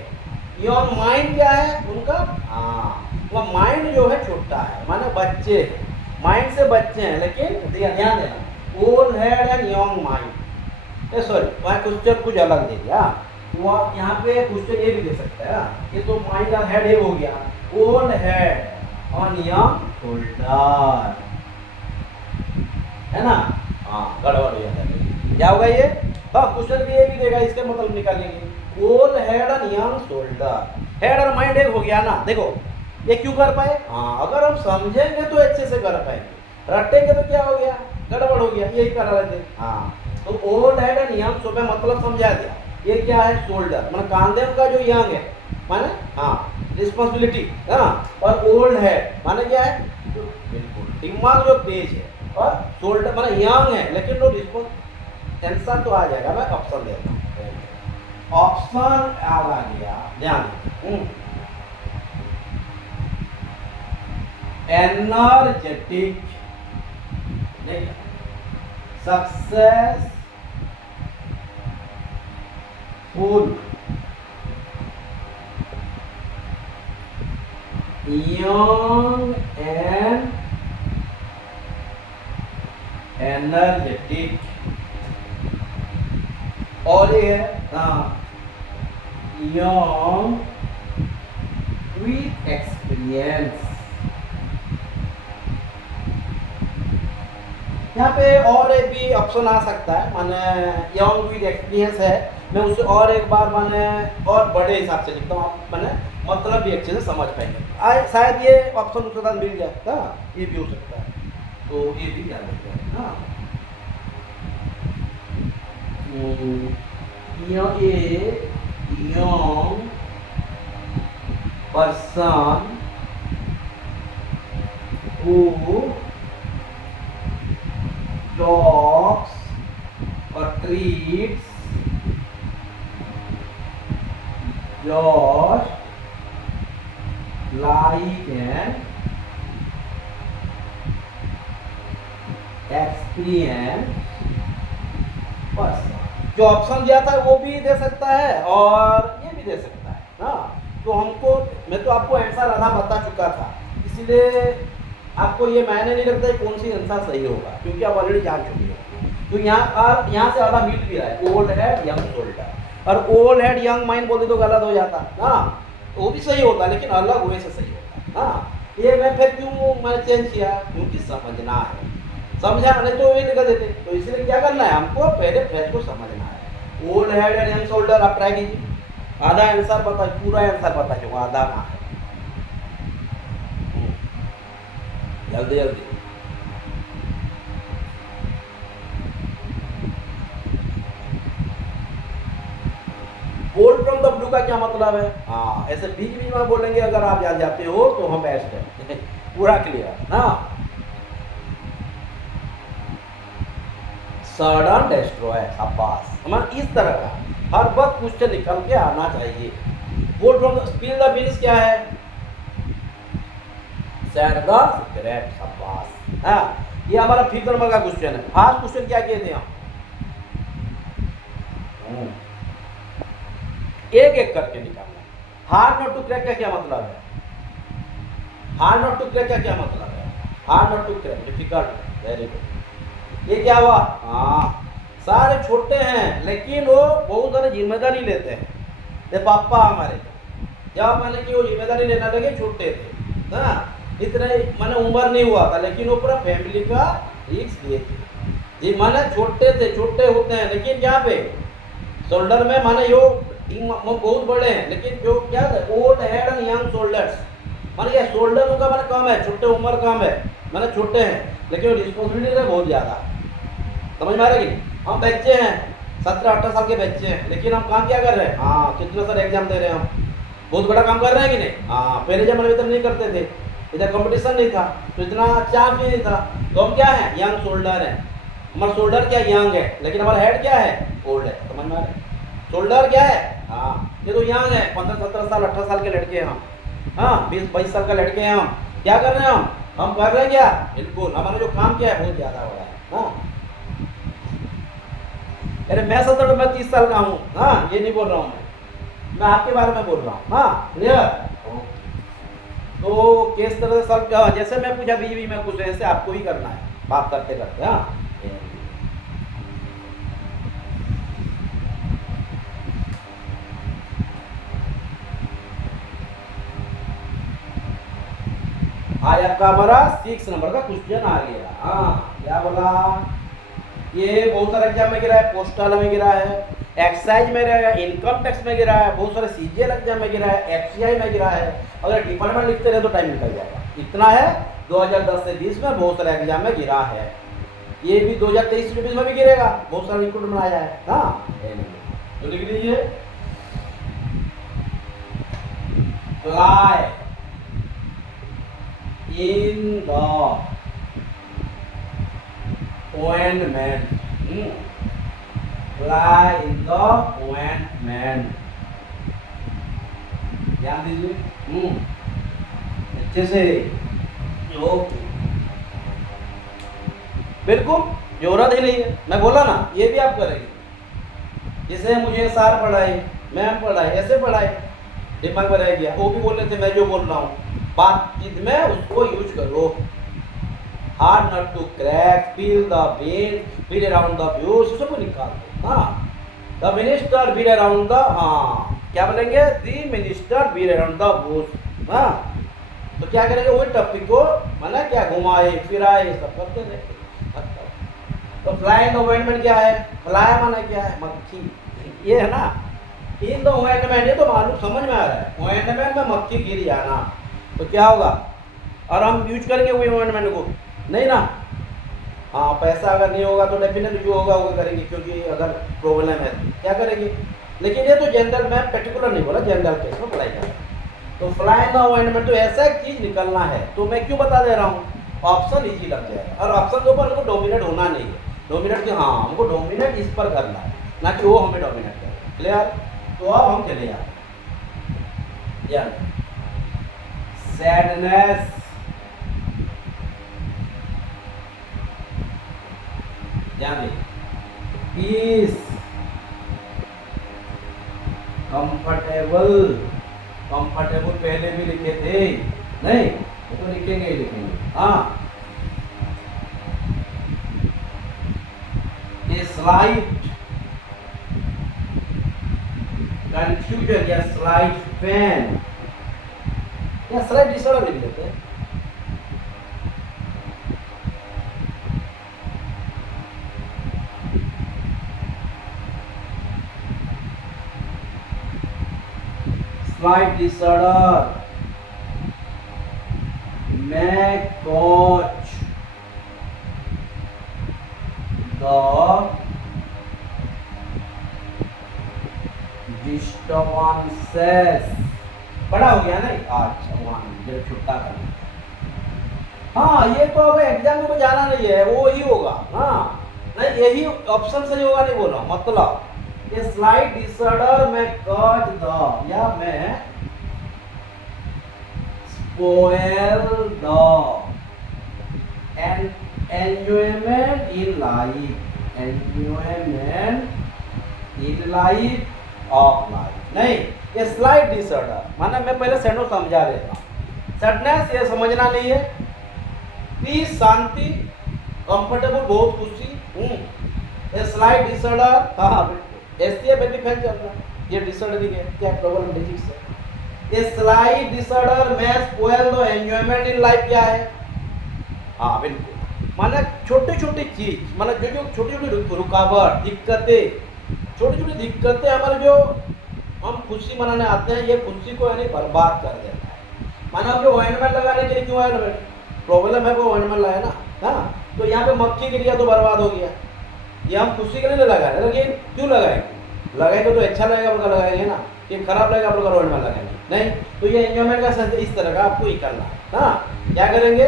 यंग माइंड क्या है उनका, हाँ वो माइंड जो है छोटा है माने बच्चे, माइंड से बच्चे हैं, लेकिन ध्यान देना old head and young mind, sorry वहाँ क्वेश्चन कुछ अलग दे दिया, वो यहाँ पे क्वेश्चन ये भी दे सकता है ना, ये तो माइंड का हेड ये हो गया, old head on young shoulder, है ना, हाँ गड़बड़ हो जाता है, क्या होगा ये, हाँ क्वेश्चन भी ये भी देगा, इसके मतलब निकालेंगे old head on young shoulder, head और माइंड एक हो गया ना, देखो ये क्यों कर पाए, हाँ अगर हम समझेंगे तो अच्छे से कर पाएंगे, रटेंगे तो क्या हो गया, गड़बड़ हो गया, यही कर रहे थे, हाँ तो old head and young shoulder मतलब समझा दिया, ये क्या है शोल्डर माने कांधे का जो यंग है माने, हाँ रिस्पॉन्सिबिलिटी, हाँ और ओल्ड हेड माने क्या है, बिल्कुल दिमाग जो तेज है, और शोल्डर माने यंग है लेकिन वो रिस्पॉन्स, आंसर तो आ जाएगा, मैं ऑप्शन देता हूँ, ऑप्शन आ गया, ध्यान energetic, success full, young and energetic, और ये young with experience, यहाँ पे और एक भी ऑप्शन आ सकता है माने यंग विद एक्सपीरियंस है, मैं उसे और एक बार माने और बड़े हिसाब से लिखता हूँ, आप माने मतलब भी अच्छे से समझ पाएंगे, शायद ये ऑप्शन उसके साथ मिल जाता, ये भी हो सकता है, तो ये भी ध्यान रखते हैं ना, ये young person who talks or treats just like an experienced person, जो ऑप्शन दिया था वो भी दे सकता है और ये भी दे सकता है ना, तो हमको, मैं तो आपको आंसर आधा बता चुका था, इसलिए आपको ये मायने नहीं रखता है कौन सी आंसर सही होगा, क्योंकि आप ऑलरेडी जान चुके हो, तो यहाँ से आधा मिल भी रहा है, ओल्ड हेड यंग शोल्डर, और ओल्ड हेड यंग माइंड बोलते तो गलत हो जाता ना, वो भी सही होता लेकिन अलग वे से सही होता ना, ये मैं फिर क्यों मैंने चेंज किया, क्योंकि समझना है, समझा नहीं तो ये लिख देते, तो इसलिए क्या करना है हमको, पहले फ्रेज को समझना है, old head and young shoulder, आप ट्राई कीजिए, आधा आंसर पता, पूरा आंसर पता चुका, आधा ना है, जल्दी जल्दी, बोल्ड फ्रॉम द ब्लू का क्या मतलब है, हाँ ऐसे बीच बीच में बोलेंगे, अगर आप याद जाते हो तो हम बेस्ट है पूरा क्लियर ना, सडन डिस्ट्रॉय, शाबाश, हमारा इस तरह का हर वक्त क्वेश्चन निकल के आना चाहिए, bolt from the spill the beans क्या है, सिगरेट, शाबाश, हाँ ये हमारा 5 नंबर का क्वेश्चन है, फास्ट क्वेश्चन क्या किए थे हम, एक एक करके निकालना, हार्ड नॉट टू क्रैक का क्या मतलब है, हार्ड नॉट टू क्रैक का क्या मतलब है, hard not to crack difficult, very good, ये क्या हुआ, हाँ सारे छोटे हैं लेकिन वो बहुत सारी जिम्मेदारी लेते हैं, ये पापा हमारे, जब मैंने कि वो जिम्मेदारी लेना लगे छोटे थे ना, इतने मैंने उम्र नहीं हुआ था लेकिन वो पूरा फैमिली का रिस्क लिए थे, जी माने छोटे थे, छोटे होते हैं लेकिन यहाँ पे शोल्डर में माने यो बहुत बड़े हैं, लेकिन जो क्या है old head and young shoulders, माने क्या शोल्डर उनका माने कम है, छोटे उम्र कम है, माने छोटे हैं लेकिन रिस्पॉन्सिबिलिटी है बहुत ज़्यादा, समझ में आ रहा है कि नहीं, हम बच्चे हैं 17-18 साल के बच्चे हैं, लेकिन हम काम क्या कर रहे हैं, हाँ कितना सारे एग्जाम दे रहे हैं हम, बहुत बड़ा काम कर रहे हैं कि नहीं, हाँ पहले जमाने में इतना नहीं करते थे, इधर कंपटीशन नहीं था तो इतना चांस भी नहीं था, तो हम क्या है यंग शोल्डर है, हमारा शोल्डर क्या यंग है लेकिन हमारा हेड क्या है ओल्ड है, समझ में आ रहा है, शोल्डर क्या है, हाँ ये तो यंग है, 15-17 साल 18 साल के लड़के हैं हम, हाँ 20-22 साल का लड़के हैं हम, क्या कर रहे हैं हम हम कर रहे हैं क्या? बिल्कुल, हमारा जो काम किया है बहुत ज्यादा हो रहा है। हाँ, अरे मैं 70 मैं 30 साल का हूँ। हाँ, ये नहीं बोल रहा हूँ मैं आपके बारे में बोल रहा हूँ। हाँ, क्लियर। तो किस तरह से सॉल्व, जैसे मैं पूछा बीच बीच में कुछ, ऐसे आपको ही करना है बात करते करते। हाँ, आज आपका हमारा 6 नंबर का क्वेश्चन आ गया। हाँ, क्या बोला? ये बहुत सारे एग्जाम में गिरा है, पोस्टल में गिरा है, एक्साइज में गिरा है, इनकम टैक्स में गिरा है, बहुत सारे सीजीएल एग्जाम में गिरा है, एफसीआई में गिरा है। अगर डिपार्टमेंट लिखते रहे तो टाइम निकल जाएगा। इतना है 2010 से 20 में बहुत सारे एग्जाम में गिरा है। ये भी 2023-24 में भी गिरेगा, बहुत सारा रिक्रूटमेंट आया है। हाँ, तो लिख लीजिए fly in the ointment, fly in the ointment। ध्यान दीजिए अच्छे से। ओके, बिल्कुल जरूरत ही नहीं है, मैं बोला ना, ये भी आप करेंगे। जैसे मुझे सर पढ़ाए, मैम पढ़ाए, ऐसे पढ़ाए, दिमाग में रह गया। वो भी बोल रहे थे मैं जो बोल रहा हूँ बातचीत में उसको यूज करो। Hard nut to crack, peel the bean, beat around the bush, सबको निकाल दो। हाँ, the minister beat around the, हाँ क्या बोलेंगे? The minister beat around the bush। हाँ, तो क्या करेंगे? वही टॉपिक को माना क्या घुमाए फिराए सब करते रहे। तो फ्लाई इन द ओइंटमेंट क्या है? फ्लाई माना क्या है? मक्खी, ये है ना। इन द ओइंटमेंट, ये तो मालूम समझ में आ रहा है, ओइंटमेंट में मक्खी गिर जाना। तो क्या होगा? और हम यूज करेंगे वही ओइंटमेंट को, नहीं ना। हाँ, पैसा अगर नहीं होगा तो डेफिनेटली जो होगा वो करेंगे, क्योंकि अगर प्रॉब्लम है तो क्या करेंगे। लेकिन ये तो जनरल में पर्टिकुलर नहीं बोला, जनरल केस में अप्लाई करें। तो फ्लाई इन द ओइंटमेंट, तो ऐसा एक चीज निकलना है। तो मैं क्यों बता दे रहा हूँ, ऑप्शन इजी लग जाएगा। और ऑप्शन के ऊपर हमको डोमिनेट होना नहीं है। डोमिनेट की, हाँ हमको डोमिनेट इस पर करना है, ना कि वो हमें डोमिनेट करे। क्लियर? तो अब हम चले जाते सैडनेस, ध्यान दें, पीस, कंफर्टेबल। कंफर्टेबल पहले भी लिखे थे, नहीं वो तो लिखेंगे ही लिखेंगे। हाँ, स्लाइट कंफ्यूजन या स्लाइट फैन या स्लाइट डिसऑर्डर लिख देते हैं। Slight disorder may cause the disturbances। बड़ा हो गया नहीं? अच्छा, वहाँ जब छुट्टा करना। हाँ, ये तो अब एग्जाम में जाना नहीं है, वो ही होगा। हाँ, नहीं यही ऑप्शन सही होगा, नहीं बोला मतलब। ये स्लाइट डिसऑर्डर में कॉज द, या मैं spoil the enjoyment in life, enjoyment in life of life. नहीं, ये स्लाइट डिसऑर्डर माना, मैं पहले सेंडो समझा देता हूँ। सैडनेस ये समझना नहीं है, पीस शांति, कंफर्टेबल बहुत खुशी। ये स्लाइट डिसऑर्डर, हाँ एसटीए में भी फैल चल रहा है, ये डिसऑर्डर है, क्या प्रॉब्लम डिजीज है। ये स्लाइट डिसऑर्डर में spoil the enjoyment in life क्या है? हाँ बिल्कुल, माने छोटी छोटी चीज, माने जो जो छोटी छोटी रुकावट, दिक्कतें, छोटी छोटी दिक्कतें हमारे जो हम खुशी मनाने आते हैं, ये खुशी को यानी बर्बाद कर देता है। माना अब जो ऑइंटमेंट लगाने के लिए क्यों ऑइंटमेंट, प्रॉब्लम है वो ऑइंटमेंट लाया ना। हाँ, तो यहाँ पे मक्खी गिर गया तो बर्बाद हो गया। ये हम खुशी के लिए लगा रहे, लेकिन क्यों लगाएंगे? लगाएंगे तो अच्छा लगेगा आपका, लगाएंगे ना। ये खराब लगेगा आप लोग ऑइंटमेंट लगाएंगे नहीं। तो ये एंजॉयमेंट का सेंस इस तरह का आपको ही करना है। हाँ, क्या करेंगे?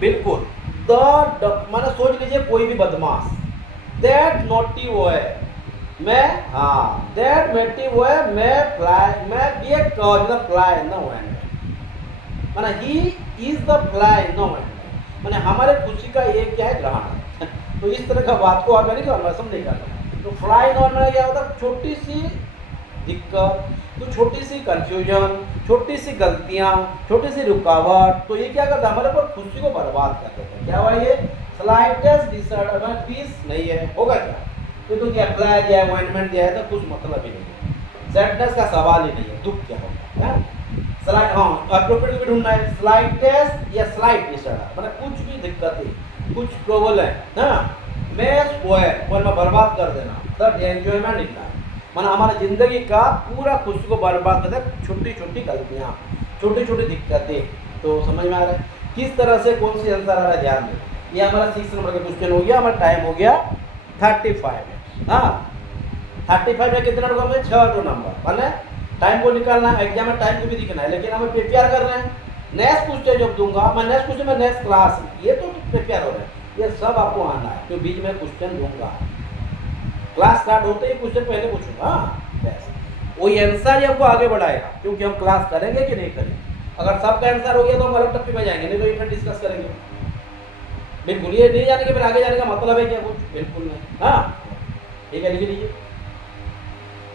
बिल्कुल द, माना सोच लीजिए कोई भी बदमाश, दैट नॉटी बॉय, मैं, हाँ दैट नॉटी बॉय मैं फ्लाई, मैं ये cause the fly in the ointment, माना ही इज द फ्लाई नो माने हमारे खुशी का ये क्या है, ग्रहण है। तो इस तरह का बात को आप नहीं करना, समझ करना। तो फ्लाई नो में क्या होता है, छोटी सी दिक्कत, तो छोटी सी कंफ्यूजन, छोटी सी गलतियां, छोटी सी रुकावट, तो ये क्या करता है, हमारे पर खुशी को बर्बाद कर देता है। क्या हुआ ये, स्लाइटेस्ट डिसएडवांटेज पीस नहीं है, होगा क्या, तो क्या फ्लाई दिया है, ऑइंटमेंट दिया है, तो कुछ मतलब ही नहीं है। सैडनेस का सवाल ही नहीं है, दुख क्या होगा है। स्लाइड हाँ अप्रोप्रिएट भी ढूंढना है, स्लाइटेस्ट या स्लाइट डिसऑर्डर, मतलब कुछ भी दिक्कत है, कुछ प्रॉब्लम है ना, मैं स्पॉइल और मैं बर्बाद कर देना, तब एंजॉयमेंट निकला, माना हमारी जिंदगी का पूरा खुशी को बर्बाद कर दे, छोटी छोटी गलतियाँ, छोटी छोटी दिक्कतें। तो समझ में आ रहा है किस तरह से कौन सी आंसर आ रहा है, ध्यान दें। ये हमारा 6 नंबर का क्वेश्चन हो गया, हमारा टाइम हो गया 35 है। हाँ 35 में कितना होगा, हमें 6 नंबर, माने टाइम को निकालना है, एग्जाम में टाइम को भी दिखना है, लेकिन हमें प्रिपेयर कर रहे हैं। नेक्स्ट क्वेश्चन जब दूंगा मैं, नेक्स्ट क्वेश्चन में नेक्स्ट क्लास में, ये तो प्रिपेयर हो रहे हैं, ये सब आपको आना है, जो बीच में क्वेश्चन दूंगा, क्लास स्टार्ट होते ही क्वेश्चन पहले पूछूंगा, बस वही आंसर ही हमको आगे बढ़ाएगा, क्योंकि हम क्लास करेंगे कि नहीं करेंगे। अगर सबका आंसर हो गया तो हम अलग टॉपिक में जाएंगे, नहीं तो इधर डिस्कस करेंगे। बिल्कुल ये नहीं जाने के फिर आगे जाने का मतलब है क्या, कुछ बिल्कुल नहीं। हाँ ठीक है, लिख लीजिए।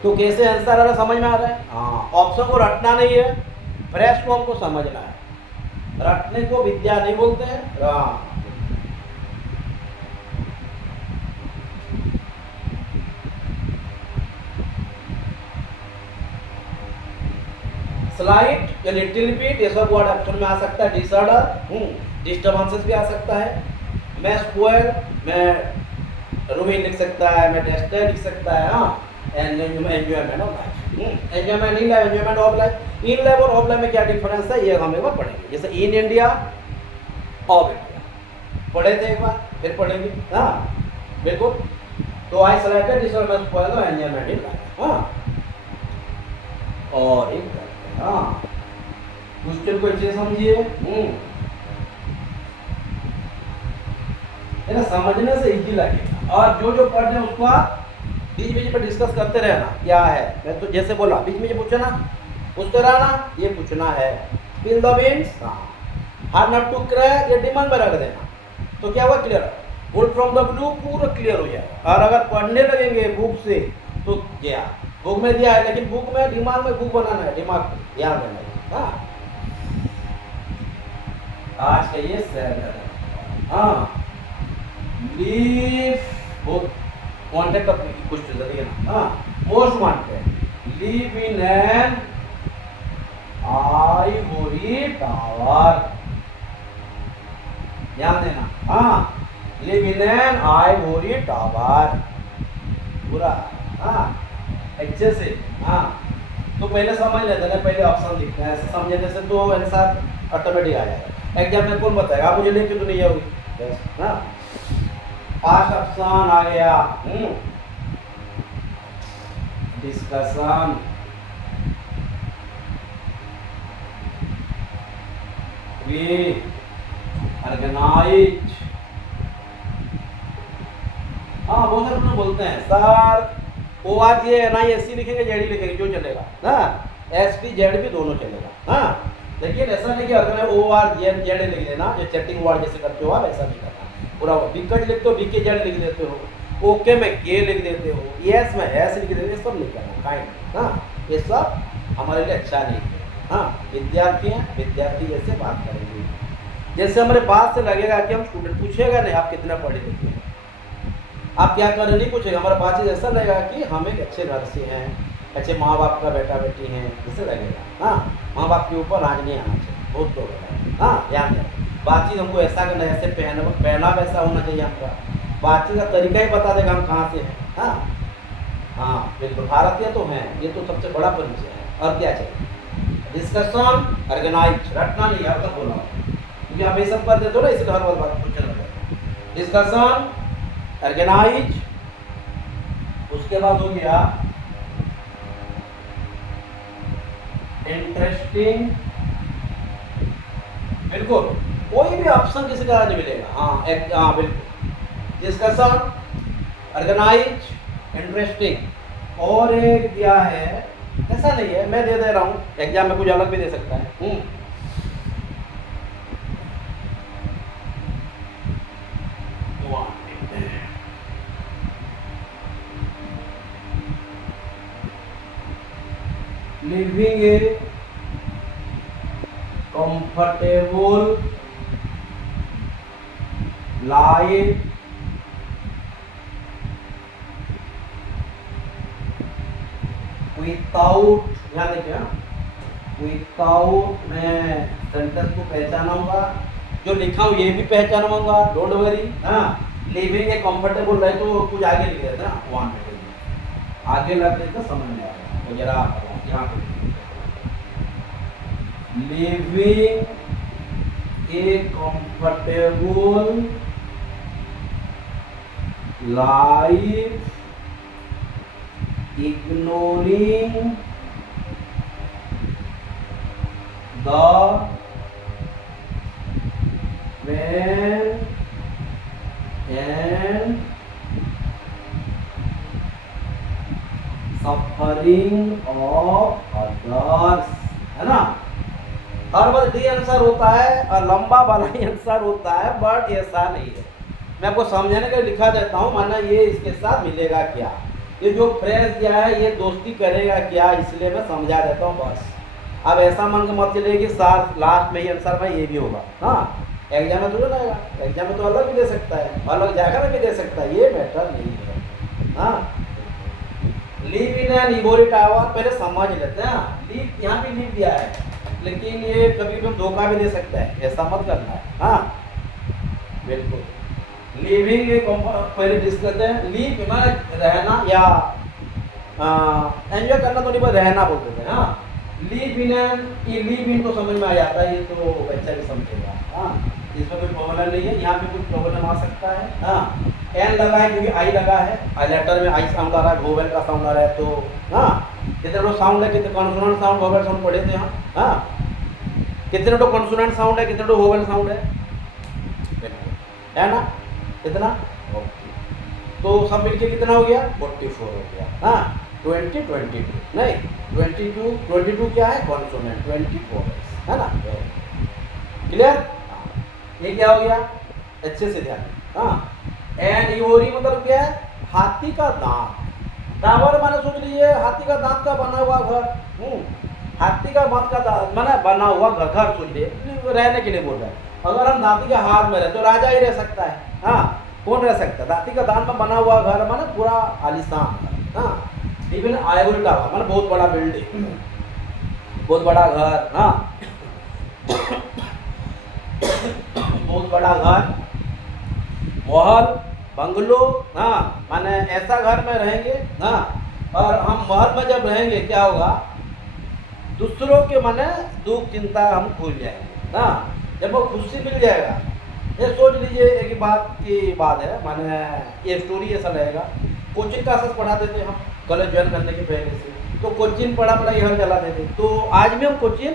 तो कैसे आंसर आ रहा समझ में आ रहा है। हाँ ऑप्शन को रटना नहीं है, फ्रेश को हमको समझना है, रटने को विद्या नहीं बोलते हैं। हाँ स्लाइट या लिटिल बिट, ये सब वर्ड ऑप्शन में आ सकता है। डिसऑर्डर, डिस्टर्बेंसेस भी आ सकता है। मैं स्क्वायर, मैं रूमी लिख सकता है, मैं टेस्टर लिख सकता है। हाँ enjoyment of life, enjoyment in life, enjoyment of life. In life और ऑफ लाइफ में क्या डिफरेंस है, ये हम एक बार पढ़ेंगे। जैसे इन इंडिया, ऑफ इंडिया पढ़े थे एक बार, फिर पढ़ेंगे। हाँ बिल्कुल। तो आई सेलेक्टेड डिसऑर्डर, मैं स्क्वायर, एंजॉयमेंट इन लाइफ। हाँ और एक हाँ क्वेश्चन को अच्छे समझिए, है ना, समझने से इजी लगेगा। और जो जो पढ़ रहे हैं उसको आप बीच बीच में डिस्कस करते रहना, क्या है। मैं तो जैसे बोला बीच में पूछना, पूछते रहना, ये पूछना है। Spill the beans, hard not to crack, ये डिमांड में रख देना, तो क्या हुआ, clear. Wood from the blue पूरा क्लियर हो जाएगा। और अगर पढ़ने लगेंगे बुक से तो क्या, बुक में दिया है, लेकिन बुक में दिमाग में बुक बनाना है, दिमाग को ध्यान देना है। हाँ आज का ये सर, हाँ लीव बहुत वांटेड का कुछ जरिए ना। हाँ most wanted, live in an Ivory tower, ध्यान देना। हाँ live in an Ivory tower पूरा, हाँ अच्छे से। हाँ तो पहले समझ लेते हैं, पहले ऑप्शन लिखते हैं, ऐसे समझने से तो आंसर ऑटोमेटिक आ जाएगा। एग्जाम में कौन बताएगा, आप मुझे लेके तो नहीं जाओगे। हाँ पांच ऑप्शन आ गया। Discussion, we organise. हाँ बहुत सारे लोग बोलते हैं सर ओ आज ये ना एस सी लिखेंगे जेड लिखेंगे, जो चलेगा ना, एस टी जेड भी दोनों चलेगा। हाँ लेकिन ऐसा नहीं कि अगर ओ आर जेड जेड लिख देना, जो चैटिंग वर्ड जैसे करते हो आप, ऐसा नहीं करना। पूरा विकेट लिखते हो, बीके जेड लिख देते हो, ओके में के लिख देते हो, यस में एस लिख देते हो, ये सब नहीं करना काइंड। हाँ ये सब हमारे लिए अच्छा नहीं है। हाँ विद्यार्थी हैं, विद्यार्थी जैसे बात करेंगे, जैसे हमारे बात से लगेगा कि हम स्टूडेंट, पूछेगा नहीं आप कितना पढ़े लिखे हैं, आप क्या करें नहीं पूछेगा, हमारा बातचीत ऐसा लगेगा कि हम एक अच्छे घर से हैं, अच्छे माँ बाप का बेटा बेटी हैं, ऐसे लगेगा। हाँ माँ बाप के ऊपर आज नहीं आना चाहिए, बहुत प्रॉब्लम है। हाँ ध्यान दें, बातचीत हमको ऐसा करना है, ऐसे पहना वैसा होना चाहिए हमका, बातचीत का तरीका ही बता देगा हम कहाँ से हैं। हाँ हाँ बिल्कुल, भारतीय तो हैं, ये तो सबसे बड़ा परिचय है। और क्या चाहिए, डिस्कशन, ऑर्गेनाइज, रटना नहीं है, बोला क्योंकि आप ये सब कर देते हो ना, इसलिए हर बात पूछने लगे। डिस्कशन, ऑर्गेनाइज, उसके बाद हो गया इंटरेस्टिंग। बिल्कुल कोई भी ऑप्शन किसी का नहीं मिलेगा। हाँ एक, हाँ बिल्कुल, डिस्कशन, ऑर्गेनाइज, इंटरेस्टिंग। और एक दिया है, ऐसा नहीं है मैं दे रहा हूँ, एग्जाम में कुछ अलग भी दे सकता है। Living a comfortable life without, ध्यान देखिए, विदाउट, मैं सेंटेंस को पहचानूंगा, जो लिखा हूं ये भी पहचानूंगा, डोंट वरी। हाँ, लिविंग ए कंफर्टेबल लाइफ तो कुछ आगे लिख देते ना, वहां पे आगे लग देते समझ में आएगा। तो जरा यहाँ पे living a comfortable life ignoring the pain and suffering of others, है ना। हर बार डी आंसर होता है और लंबा वाला ही आंसर होता है, बट ऐसा नहीं है। मैं आपको समझाने के लिए लिखा देता हूँ, माना ये इसके साथ मिलेगा क्या, ये जो फ्रेज दिया है ये दोस्ती करेगा क्या, इसलिए मैं समझा देता हूँ बस। अब ऐसा मन के मत चलिए कि सार लास्ट में ही आंसर भाई ये भी होगा। हाँ, एग्जाम में तो जो जाएगा, एग्जाम में तो अलग भी दे सकता है, अलग जगह में भी दे सकता है, ये मैटर नहीं है। हाँ, leave in an ivory tower पहले समझ लेते हैं। लीव यहाँ भी लीव दिया है, लेकिन ये कभी भी धोखा भी दे सकता है, ऐसा मत करना है। हाँ बिल्कुल, लिविंग ये पहले डिस्कस करते हैं। लीव में रहना या एंजॉय करना तो नहीं, पर रहना बोलते थे। हाँ, लीव इन एन, ये लीव इन तो समझ में आ जाता है, ये तो बच्चा भी समझेगा। हाँ, इसमें कोई प्रॉब्लम नहीं है, यहाँ पे कुछ प्रॉब्लम आ सकता है। हाँ, एन लगा है क्योंकि आई लगा है, आई लेटर में आई साउंड आ रहा है, वोवेल का साउंड आ रहा है, तो हाँ कितने तो साउंड है, कितने कॉन्सोनेंट साउंड वोवेल साउंड पढ़े थे हम। हाँ, कितने तो कॉन्सोनेंट साउंड है, कितने तो वोवेल साउंड है ना, कितना। ओके, तो सब मिलके कितना हो गया, 44 हो गया। हाँ, 20 22 नहीं, 22 क्या है कॉन्सोनेंट, 24 है ना। क्लियर, ये क्या हो गया, अच्छे से ध्यान। हाँ, एंड इवोरी मतलब क्या है, हाथी का दांत। टावर माने सोच लीजिए हाथी का दांत का बना हुआ घर। हाथी का दांत का दांत माने बना हुआ घर सोचिए, रहने के लिए बोल रहा है। अगर हम दांती के हाथ में रहे तो राजा ही रह सकता है। हाँ, कौन रह सकता है, दांती का दांत में बना हुआ घर माने पूरा आलीशान। हाँ, इवन आइवरी टावर माने बहुत बड़ा बिल्डिंग, बहुत बड़ा घर। हाँ, बहुत बड़ा घर, महल, बंगलो। हाँ, माने ऐसा घर में रहेंगे। हाँ, और हम महल में जब रहेंगे क्या होगा, दूसरों के माने दुख चिंता हम भूल जाएंगे। हाँ, जब वो खुशी मिल जाएगा, ये सोच लीजिए एक बात की बात है, माने ये स्टोरी ऐसा रहेगा। कोचिंग क्लासेस पढ़ाते थे हम कॉलेज ज्वाइन करने के पहले से, तो कोचिंग पढ़ाई हर चलाते थे। तो आज भी हम कोचिंग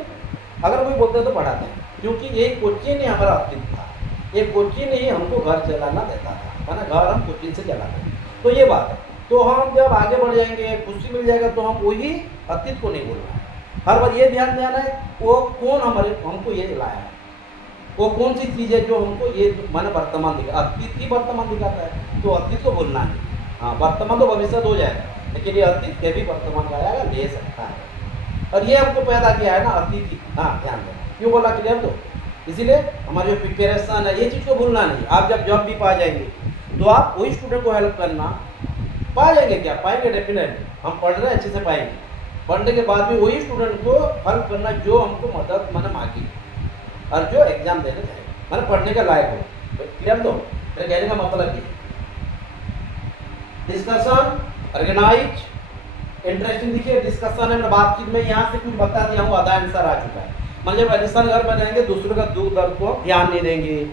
अगर कोई बोलते तो पढ़ाते हैं, क्योंकि यही कोचिंग ही हमारा अस्तित्व था। ये कोचिंग ही हमको घर चलाना देता था, माना घर हम कोचिंग से चलाते थे। तो ये बात है, तो हम जब आगे बढ़ जाएंगे, खुशी मिल जाएगा, तो हम वही अस्तित्व को नहीं बोलना है। हर बार ये ध्यान देना है वो कौन हमको ये लाया है, वो कौन सी चीज़ है जो हमको ये माने वर्तमान दिखा, अतीत ही वर्तमान दिखाता है, तो अतीत को बोलना नहीं। हाँ, वर्तमान तो भविष्य हो जाएगा, लेकिन ये अतीत के भी वर्तमान लाएगा, ले सकता है। और ये हमको पैदा किया है ना अतीत ही। हाँ, ध्यान देना, क्यों बोला क्लियर, तो इसीलिए हमारी जो प्रिपरेशन है ये चीज़ को भूलना नहीं। आप जब जॉब भी पा जाएंगे तो आप वही स्टूडेंट को हेल्प करना, पा जाएंगे, क्या पाएंगे, डेफिनेटली हम पढ़ रहे हैं अच्छे से पाएंगे। पढ़ने के बाद भी वही स्टूडेंट को हेल्प करना जो हमको मदद माने मांगी और जो एग्जाम देने जाए, माने पढ़ने का लायक हो। क्लियर, तो मेरे कहने का मतलब ये डिस्कशन ऑर्गेनाइज इंटरेस्टिंग। देखिए डिस्कशन है, बातचीत में यहाँ से कुछ बता दिया हूँ, आधा आंसर आ चुका है। मान जब राजस्थान घर में रहेंगे, दूसरों का दुख दर्द को ध्यान नहीं देंगे,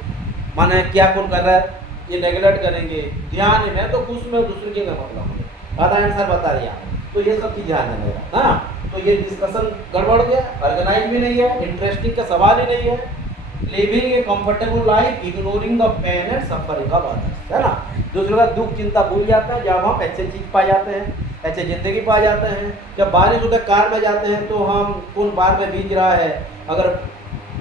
माने क्या कौन कर रहा है ये नेगलेक्ट करेंगे, ध्यान नहीं है, तो खुश में दूसरे के मतलब आधा आंसर बता दिया, तो ये सब चीज ध्यान देने का। हाँ, तो ये डिस्कशन गड़बड़ गया, ऑर्गेनाइज भी नहीं है, इंटरेस्टिंग का सवाल ही नहीं है। Living a comfortable life ignoring the pain and suffering of others, है ना। दूसरों का दुख चिंता भूल जाता है जब हम अच्छे चीज पा जाते हैं, अच्छे जिंदगी पा जाते हैं। जब बारिश होता है कार में जाते हैं तो हम कौन बार में भीग रहा है, अगर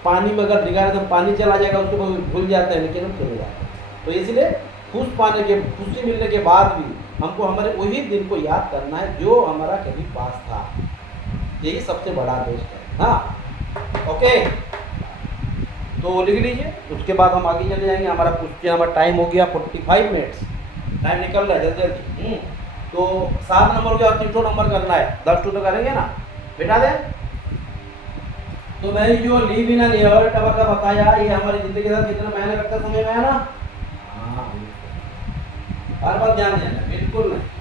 पानी में अगर भिगा तो पानी चला जाएगा, उसको भूल जाते हैं, लेकिन हम चले जाते हैं। तो इसलिए खुशी मिलने के बाद भी हमको हमारे वही दिन को याद करना है जो हमारा कभी पास था। यही सबसे बड़ा दोस्त है। हाँ, ओके, तो लिख लीजिए। उसके बाद हम आगे चले जाएंगे। हमारा क्वेश्चन, हमारा टाइम हो गया 45 मिनट्स, टाइम निकल रहा है जल्दी जल्दी। तो 7 नंबर हो गया और 3 नंबर करना है, 10 तो करेंगे ना बेटा दे। तो मैंने जो लीव इन लेवर का बताया, ये हमारी जिंदगी के साथ कितना मायने रखता समय में है ना। हाँ, हर बात ध्यान देना, बिल्कुल नहीं।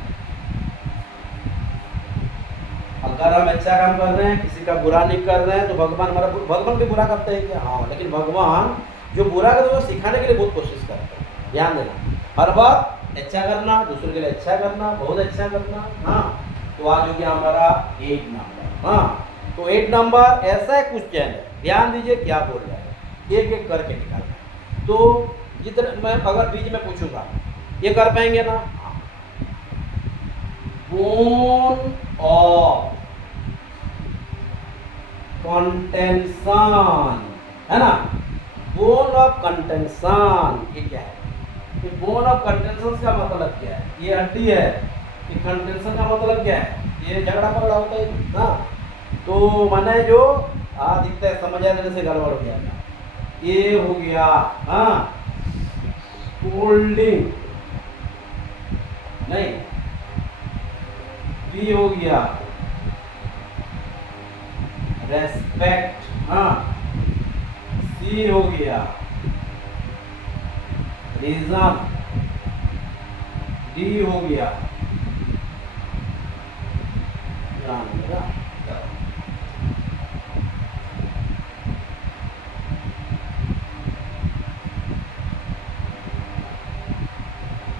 अगर हम अच्छा काम कर रहे हैं, किसी का बुरा नहीं कर रहे हैं, तो भगवान हमारा, भगवान भी बुरा करते हैं क्या? हाँ, लेकिन भगवान जो बुरा करते हैं वो सिखाने के लिए बहुत कोशिश करते हैं। ध्यान देना, हर बात अच्छा करना, दूसरे के लिए अच्छा करना, बहुत अच्छा करना। हाँ, तो आज हो गया हमारा 8 नंबर। हाँ, तो 8 नंबर ऐसा है क्वेश्चन है, ध्यान दीजिए क्या बोल रहा है, एक एक करके निकालना। तो जितने मैं अगर बीच में पूछूंगा, ये कर पाएंगे ना? बोन ऑफ कंटेंशन, है ना? बोन ऑफ कंटेंशन ये क्या है? ये बोन ऑफ कंटेंशन का मतलब क्या है? ये हड्डी है। ये कंटेंशन का मतलब क्या है? ये झगड़ा पगड़ा होता है ना। तो माने जो दिखता है, समझ आने से गड़बड़ हो गया, ये हो गया। हाँ, होल्डिंग नहीं, बी हो गया रेस्पेक्ट। हाँ, सी हो गया रीजन, डी हो गया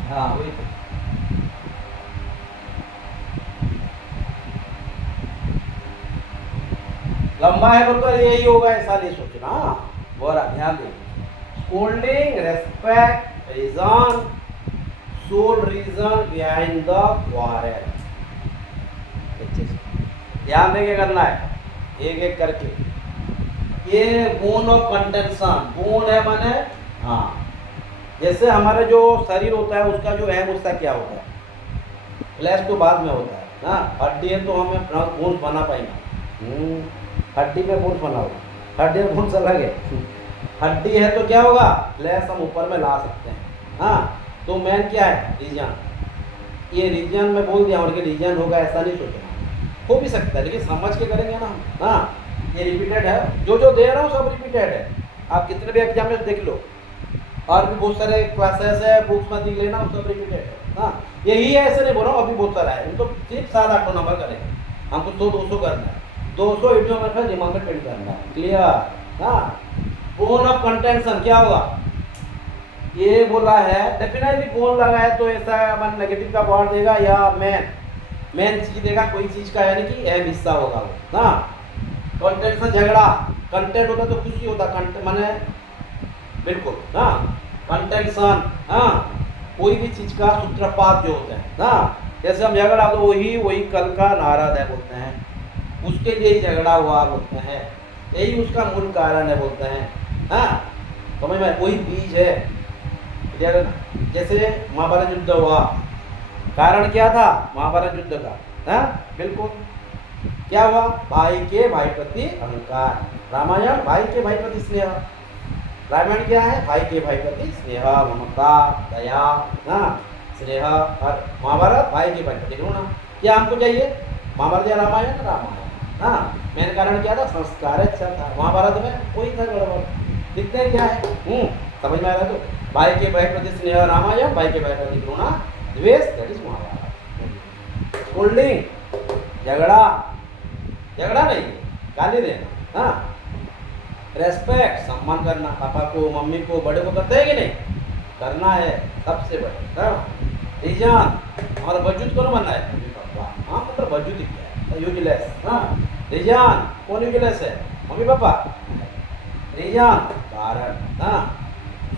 हाँ वही तो। लंबा है तो यही होगा, ऐसा नहीं सोचना। बोरा ध्यान दे, scolding, respect, reason, sole reason behind the quarrel. ध्यान देके करना है एक एक करके। ये बोन ऑफ कंटेंशन, बोन है माने हाँ, जैसे हमारा जो शरीर होता है उसका जो अहम हिस्सा क्या होता है? फ्लैश तो बाद में होता है ना, हड्डी है तो हमें बोन बना पाएंगे। हड्डी में बोन बना होगा, हड्डी में बोन अलग है। हड्डी है तो क्या होगा? फ्लैश हम ऊपर में ला सकते हैं। हाँ, तो मेन क्या है? रीजन। ये रीजन में बोल दिया, और रीजन होगा ऐसा नहीं सोचना, हो भी सकता है लेकिन समझ के करेंगे ना। हाँ, ये रिपीटेड है, जो जो दे रहा हूँ सब रिपीटेड है। आप कितने भी एग्जाम में देख लो, और भी बहुत सारे क्लासेस है, बुक्स में देख लेना, सब रिपीटेड है। हाँ, यही है, ऐसे नहीं बोल रहा हूँ, अभी बहुत सारा है। उनको सिर्फ 7-8 नंबर करेंगे, हमको 100-200 करना है, 200 एडियो में दिमाग में ट्रेंड करना है। क्लियर? हाँ, बोन ऑफ कंटेंशन क्या होगा? ये बोला है डेफिनेटली बोन लगा है तो ऐसा मन नेगेटिव का वर्ड देगा या मेन चीज देगा, कोई चीज का, यानी कि अहम हिस्सा होगा वो। हाँ, कंटेंशन झगड़ा, कंटेंट होता तो कुछ ही होता, कंटेंट माने बिल्कुल। हाँ, कंटेंशन, हाँ, कोई भी चीज का सूत्रपात जो होता है ना, जैसे हम झगड़ा तो वही कल का नाराज है बोलते हैं, उसके लिए ही झगड़ा हुआ बोलते हैं, यही उसका मूल कारण है बोलते हैं। हाँ, समझ में? वही बीज है। जैसे महाभारत युद्ध हुआ, कारण क्या था महाभारत युद्ध का? हाँ, बिल्कुल, क्या हुआ? भाई के भाई प्रति अहंकार। रामायण भाई के भाई प्रति स्नेह, रामायण क्या है? भाई के भाई प्रति स्नेह, ममता, दया, हाँ, स्नेह। और महाभारत भाई के भाई प्रति घृणा। क्या हमको चाहिए? महाभारत या रामायण? रामायण। हाँ, मेन कारण क्या था? संस्कार अच्छा था। महाभारत में कोई था गड़बड़, दिखते हैं क्या है? समझ में आ रहा? तो भाई के भाई प्रति स्नेह रामायण, भाई के भाई प्रति घृणा द्वेष, दैट इज महाभारत। होल्डिंग झगड़ा, झगड़ा नहीं, गाली देना। हाँ, रेस्पेक्ट सम्मान करना, पापा को, मम्मी को, बड़े को करते हैं कि नहीं? करना है, सबसे बड़े। हाँ, रीजन, हमारा वजूद कौन बना है? पापा। हाँ, मतलब वजूद ही क्या है? यूजलेस। हाँ, रीजन कौन यूजलेस है? Mummy papa. रीजन कारण। हाँ,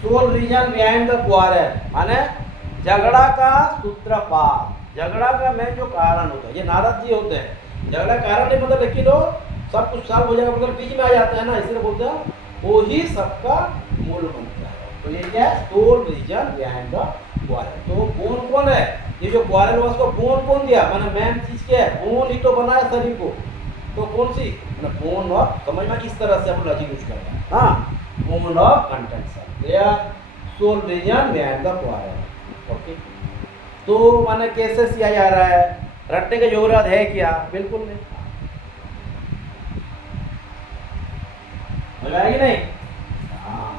sole reason behind the quarrel, माने झगड़ा का सूत्रपात, झगड़ा का में जो कारण होता है, ये नारद जी होते हैं। झगड़ा कारण नहीं मतलब, लेकिन वो सब कुछ सॉल्व हो जाएगा मतलब बीच में आ जाता है ना, इसलिए बोलते हैं वो ही सबका मूल बनता है। तो ये क्या है? Sole reason behind the quarrel. तो बोन कौन है? ये जो क्वारल हुआ उसको बोन कौन दिया? माने मेन चीज क्या है? बोन ही तो बना है शरीर को। तो कौन सी फोन ऑफ, समझ में इस तरह से हम लॉजिक यूज करते हैं। हाँ, फोन ऑफ कंटेंशन या sole reason behind the quarrel. Okay, तो माने कैसे सिया जा रहा है, रटने की जरूरत है क्या? बिल्कुल नहीं। समझ आएगी नहीं? हाँ,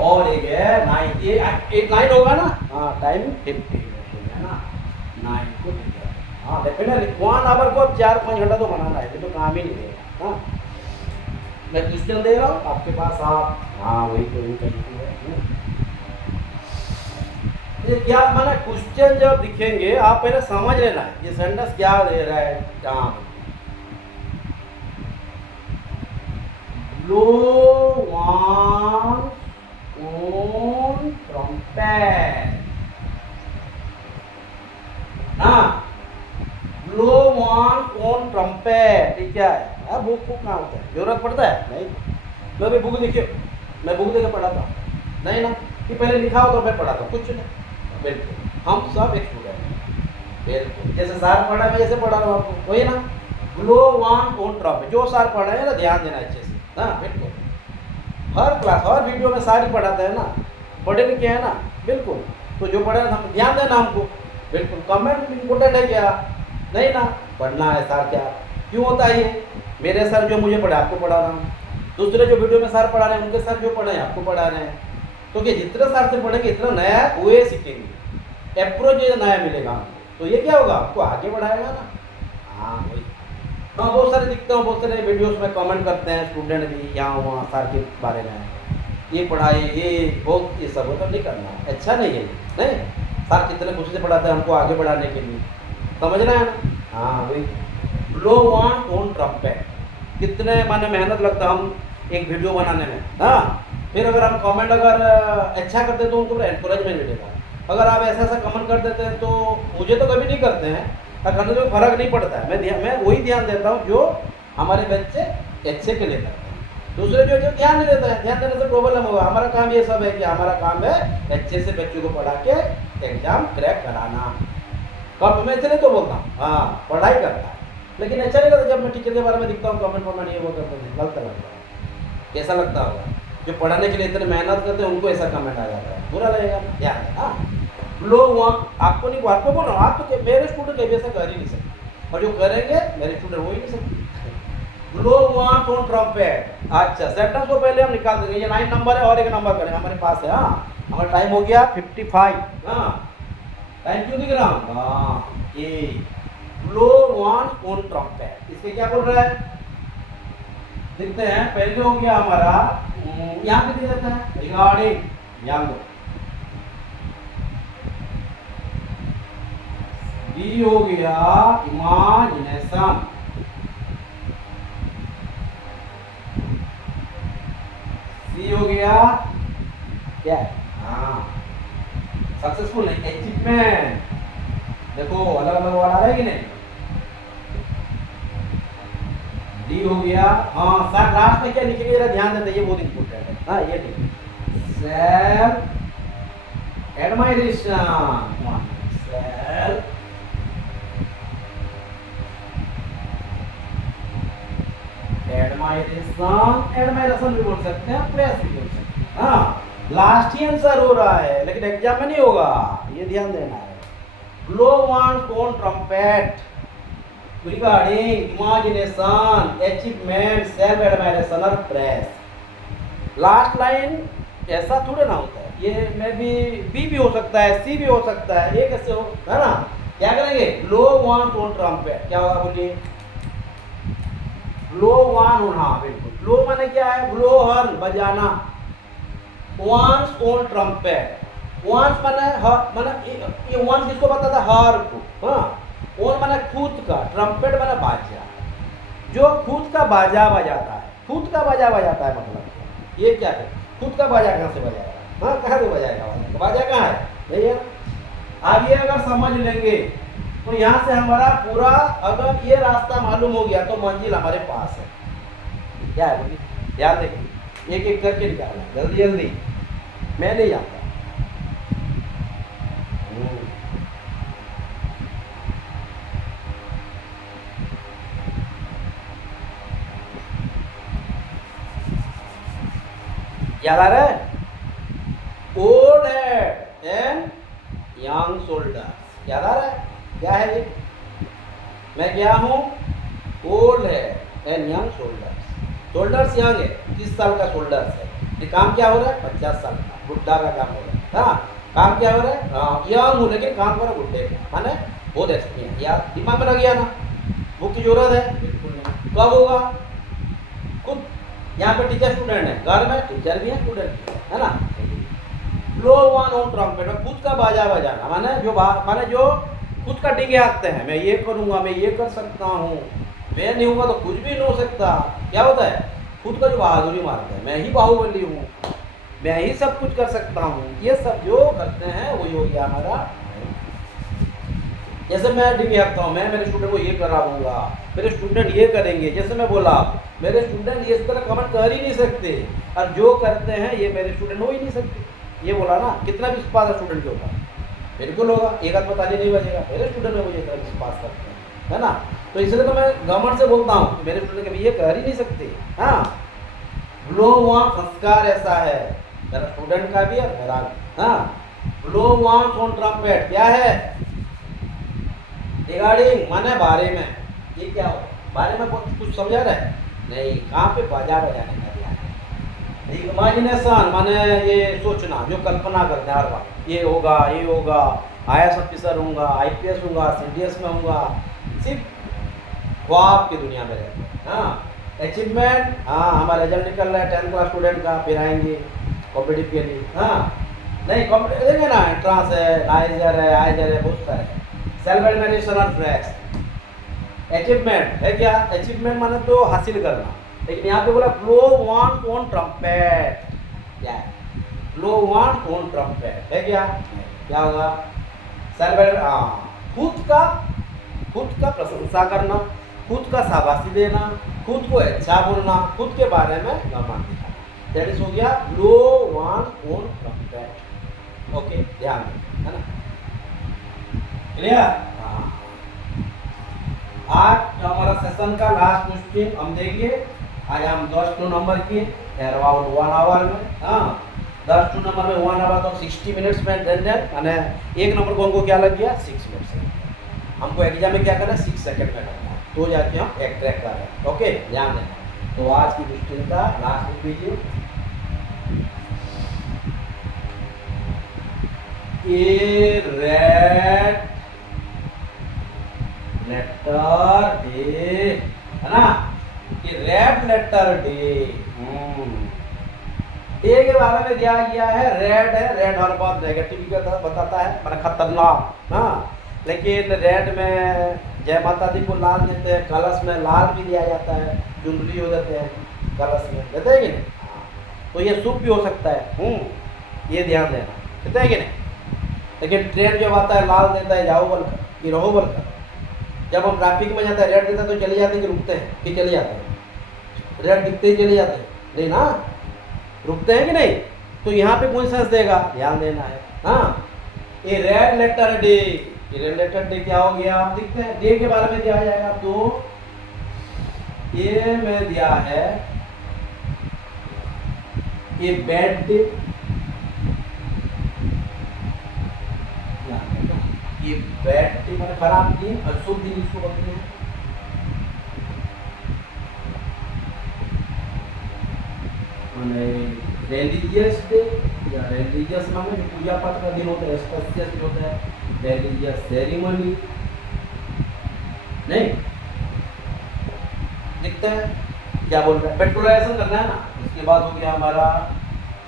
और एक है 9 होगा ना, हाँ टाइम 50 है ना, 9 को हाँ डेफिनेटली 1 आवर को अब 4-5 घंटा तो बनाना है, तो काम ही नहीं देगा। हाँ, मैं क्वेश्चन दे रहा हूँ आपके पास, आप हाँ वही तो ही कहीं है। ये क्या माना, क्वेश्चन जब दिखेंगे आप पहले समझ लेना है ये सेंटेंस क्या दे रहा है। क्या ब्लो वन ऑन ट्रम्पेट ना, ब्लो वन ऑन ट्रम्पेट, ये क्या है? बुक कहाँ होता है, जरूरत पड़ता है? नहीं, मैं भी बुक देखिए, मैं बुक देकर पढ़ाता नहीं ना, कि पहले लिखा हो तो मैं पढ़ाता, कुछ नहीं। बिल्कुल, हम सब एक स्टूडेंट हैं। बिल्कुल, जैसे सर पढ़ा मैं जैसे पढ़ा रहा हूँ आपको, वही ना, ग्लो वन ऑन ट्रम्पेट, जो सर पढ़ रहे हैं ना ध्यान देना अच्छे से। हाँ बिल्कुल, हर क्लास हर वीडियो में सारी पढ़ाते हैं ना, पढ़े लिखे हैं ना, बिल्कुल। तो जो पढ़े हम ध्यान देना हमको, बिल्कुल। कमेंट इम्पोर्टेंट है क्या? नहीं ना, पढ़ना है सर क्या क्यों होता है ये, मेरे सर जो मुझे पढ़ा आपको पढ़ा रहा हूँ, दूसरे जो वीडियो में सर पढ़ा रहे हैं उनके सर जो पढ़े हैं आपको पढ़ा रहे हैं, तो कि जितना सर से पढ़ेंगे इतना नया वे सीखेंगे, अप्रोच ये नया मिलेगा हमको, तो ये क्या होगा आपको आगे बढ़ाएगा ना। हाँ वही, हाँ बहुत सारे दिखते हैं, बहुत सारे वीडियोस में कमेंट करते हैं स्टूडेंट भी यहाँ वहाँ सर के बारे में, ये पढ़ाए ये बहुत, ये सब होता नहीं करना, अच्छा नहीं है। नहीं, सर कितने खुशी से पढ़ाते हैं हमको आगे बढ़ाने के लिए, समझ रहे हैं ना। हाँ वही, ब्लो वन ऑन ट्रम्पेट, कितने माने मेहनत लगता है हम एक वीडियो बनाने में। हाँ, फिर अगर हम कमेंट अगर अच्छा करते तो उनको एनकरेजमेंट मिलेगा, अगर आप ऐसा ऐसा कमेंट कर देते हैं तो मुझे तो कभी नहीं करते हैं, करने से फर्क नहीं पड़ता है, मैं वही ध्यान देता हूँ जो हमारे बच्चे अच्छे के लिए करते हैं, दूसरे जो ध्यान नहीं देते हैं, ध्यान देने से प्रॉब्लम होगा। हमारा काम ये सब है कि हमारा काम है अच्छे से बच्चों को पढ़ा के एग्जाम क्रैक कराना। कब मैं इसलिए तो बोलता हूँ, हाँ पढ़ाई करता है, लेकिन अच्छा नहीं लगता जब मैं टीचर के बारे में दिखता हूँ कमेंट वमेंट ये वो करते हैं, गलत लगता है। कैसा लगता होगा? जो पढ़ाने के लिए इतने मेहनत करते हैं उनको ऐसा कमेंट आ जाता है, बुरा लगेगा ध्यान। हाँ, लोग वहाँ आपको नहीं, आपको बोल रहा हूँ, आप तो मेरे स्टूडेंट कभी ऐसा कर ही नहीं सकते, और जो करेंगे मेरे स्टूडेंट हो ही नहीं सकते। लोग वहाँ टोन ट्रम्पेट, अच्छा सेंटेंस को पहले हम निकाल देंगे, ये 9 नंबर है और एक नंबर करें हमारे पास है। हाँ, हमारा टाइम हो गया 55। हाँ, टाइम क्यों दिख रहा हूँ? हाँ, ये ब्लो वन ऑन ट्रम्पेट, इसके क्या बोल रहा है देखते हैं। पहले हो गया हमारा, यहाँ पे दिया जाता है रिगार्डिंग, ध्यान दो। बी हो गया इमेजिनेशन, सी हो गया क्या? हाँ, सक्सेसफुल नहीं, अचीवमेंट। देखो अलग अलग वर्ड आ रहा है कि नहीं? डी हो गया, हाँ सर लास्ट में क्या लिखेंगे जरा ध्यान देते, ये बहुत इंपॉर्टेंट है। हाँ ये लिखिए self admiration, self admiration, admiration भी बोल सकते हैं, प्रेस भी बोल सकते हैं। हाँ, लास्ट ही आंसर हो रहा है लेकिन एग्जाम में नहीं होगा, ये ध्यान देना है। Blow one tone trumpet regarding imagination, achievement, self admiration और प्रेस। लास्ट लाइन ऐसा थोड़ा ना होता है, ये में बी भी हो सकता है, सी भी हो सकता है, ये कैसे हो, है ना? क्या करेंगे? ब्लो वन टोन ट्रम्पेट, क्या होगा बोलिए? ब्लो वन ऑन, हाँ बिल्कुल, ब्लो माने क्या है? ब्लो हॉर्न, बजाना। वंस ऑन ट्रम्पेट, वंस माने ये वंस किसको बताता है? हर को। हाँ, ऑन माने खुद का, ट्रम्पेट माने बाजा, जो खुद का बाजा बजाता है, खुद का बाजा बजाता है, मतलब ये क्या है? खुद का बाजा कहाँ से बजाएगा? हाँ, कहाँ से बजाएगा बाजा? बाजा कहाँ है भैया? अब ये अगर समझ लेंगे तो यहाँ से हमारा पूरा, अगर ये रास्ता मालूम हो गया तो मंजिल हमारे पास है। क्या है बोलिए? ध्यान देखिए, एक एक करके निकालना जल्दी जल्दी, मैं नहीं आता। याद आ रहा है? Old head and young shoulders, याद आ रहा है? क्या है ये? मैं क्या हूँ? Old head and young shoulders. Shoulders young है, 30 साल का शोल्डर्स है। ये काम क्या हो रहा है? 50 साल का बुढ़ा का काम हो रहा है। हाँ, काम क्या हो रहा है? हाँ, यंग हूँ लेकिन काम कर रहा बुढ़े का, माने बहुत एक्सपीरियंस। यार दिमाग में रख गया ना? बुक की जरूरत है? बिल्कुल नहीं। कब होगा? खुद यहाँ पे टीचर स्टूडेंट है, घर में टीचर भी है, स्टूडेंट भी है ना? ब्लो वन ऑन ट्रम्पेट, खुद का बाजा बजाना, माने जो खुद का डींगे हाँकते हैं, मैं ये करूँगा, मैं ये कर सकता हूँ, मैं नहीं होगा तो कुछ भी नहीं हो सकता। क्या होता है? खुद का जो बहादुरी मारते हैं, मैं ही बाहुबली हूँ, मैं ही सब कुछ कर सकता हूँ, ये सब जो करते हैं वही हो गया हमारा। जैसे मैं डिग्री रखता हूँ, मैं मेरे स्टूडेंट को ये कराऊंगा, मेरे स्टूडेंट ये करेंगे, जैसे मैं बोला मेरे स्टूडेंट ये इस तरह कमेंट कर ही नहीं सकते, और जो करते हैं ये मेरे स्टूडेंट हो ही नहीं सकते। ये बोला ना, कितना विश्वास है स्टूडेंट के ऊपर? बिल्कुल होगा, एक आध ताली नहीं बजेगा, मेरे स्टूडेंट में मुझे इतना विश्वास करते हैं, है ना? तो इसलिए तो मैं गवर्नमेंट से बोलता हूँ कि मेरे स्टूडेंट कभी ये कर ही नहीं सकते। हाँ, ब्लो वन संस्कार ऐसा है, मेरा स्टूडेंट का भी और मेरा भी। हाँ, ब्लो वन ऑन ट्रम्पेट क्या है? रिगार्डिंग माने बारे में, ये क्या हो? बारे में कुछ समझा रहा है? नहीं, कहाँ पे बाजा बजाने का ध्यान है। इमेजिनेशन माने ये सोचना, जो कल्पना करते हैं हर बार, ये होगा, ये होगा, IAS ऑफिसर होऊंगा, IPS होऊंगा, CDS में होऊंगा, सिर्फ ख्वाब की दुनिया में रहते हैं। हाँ, अचीवमेंट, हाँ हमारा रिजल्ट निकल रहा है 10th क्लास स्टूडेंट का, फिर आएंगे कॉम्पिटिटिव के लिए। हाँ, नहीं कॉम्पिटिटिव देंगे ना, एंट्रांस है, आइजर है, बहुत सारे। सेल्फ एडमिनेशन और फ्लैश अचीवमेंट है। क्या अचीवमेंट माने? तो हासिल करना, लेकिन यहाँ पे बोला ब्लो वन ऑन ट्रम्पेट, क्या है? ब्लो वन ऑन ट्रम्पेट है क्या? क्या होगा? सेल्फ खुद का प्रशंसा करना, खुद का शाबाशी देना, खुद को अच्छा बोलना, खुद के बारे में घमंड दिखाना, दैट इज हो गया blow one on trumpet. Okay, ध्यान दें, है ना? क्लियर? हाँ, आज हमारा सेशन का लास्ट क्वेश्चन हम देखिए। आज हम 10 नंबर की अराउंड 1 आवर में, हाँ 10 नंबर में 1 आवर तो 60 मिनट्स में मैंने एक नंबर को हमको क्या लग गया? 6 मिनट्स। हमको एग्जाम में क्या करना है? 6 सेकंड में करना है, तो जाके हम एक ट्रैक कर रहे हैं। ओके, ध्यान देना। तो आज की क्वेश्चन का लास्ट वीडियो, ए रेड लेटर डे, है ना? ये रेड लेटर डे, डे के बारे में दिया गया है, रेड है, रेड हर बात नेगेटिव बताता है, मतलब खतरनाक। हाँ, लेकिन रेड में जय माता दी को लाल देते हैं, कलश में लाल भी दिया जाता है, चुनरी हो जाते हैं कलश में, देते हैं कि नहीं? तो ये शुभ भी हो सकता है, ये ध्यान देना, देते हैं कि नहीं? लेकिन ट्रेन जब आता है लाल देता है, जाओ बोलकर कि रहो बोलकर। जब हम ट्रैफिक में जाता है रेड देता है तो चले जाते हैं कि रुकते हैं कि चले जाते हैं? रेड दिखते ही चले जाते हैं, नहीं ना? रुकते हैं कि नहीं? तो यहाँ पे कौन सेंस देगा? ध्यान देना है। हाँ, ये रेड लेटर डे, ये रेड लेटर डे क्या हो गया? दिखते हैं, डे के बारे में दिया जाएगा, तो ये में दिया है ये बैड डे, ये बैड डे मतलब खराब दिन, अशुभ दिन इसको बोलते हैं। रिलीजियस डे या रिलीजियस माने जो पूजा पाठ का दिन होता है, स्पेसियस होता है, रिलीजियस सेरेमनी, नहीं दिखते हैं। क्या बोल रहे हैं? पेट्रोलाइजेशन करना है ना, उसके बाद हो गया हमारा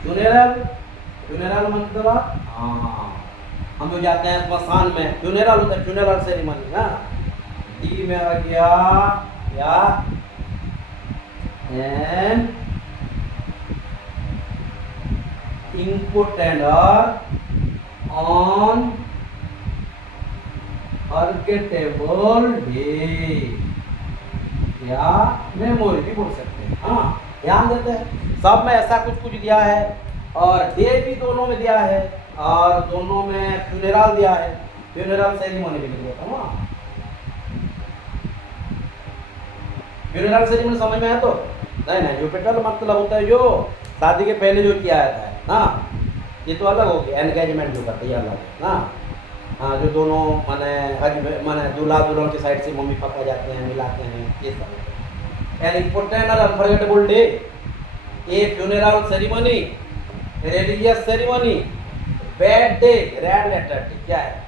फ्यूनेरल। फ्यूनेरल मतलब हाँ, हम जो जाते हैं स्मशान में, फ्यूनेरल होता है, फ्यूनेरल सेरेमनी ना। डी में आ गया क्या? An important on forgettable day या मेमोरी भी बोल सकते हैं। हाँ, ध्यान देते हैं, सब में ऐसा कुछ दिया है, और डे भी दोनों में दिया है, और दोनों में फ्यूनेरल दिया है, फ्यूनेरल सेरेमनी भी दिया था। हाँ, फ्यूनेरल सेरेमनी समझ में है? तो नहीं, जो पेट्रोल मतलब होता है जो शादी के पहले जो किया जाता है ना, ये तो अलग हो गया। एंगेजमेंट जो करते हैं ये अलग है ना। हाँ, जो दोनों माने दूल्हा दुल्हन की साइड से मम्मी पापा जाते हैं, मिलाते हैं, ये सब। एन इम्पोर्टेंट और unforgettable day, a funeral ceremony, religious ceremony, bad day, red letter day, क्या है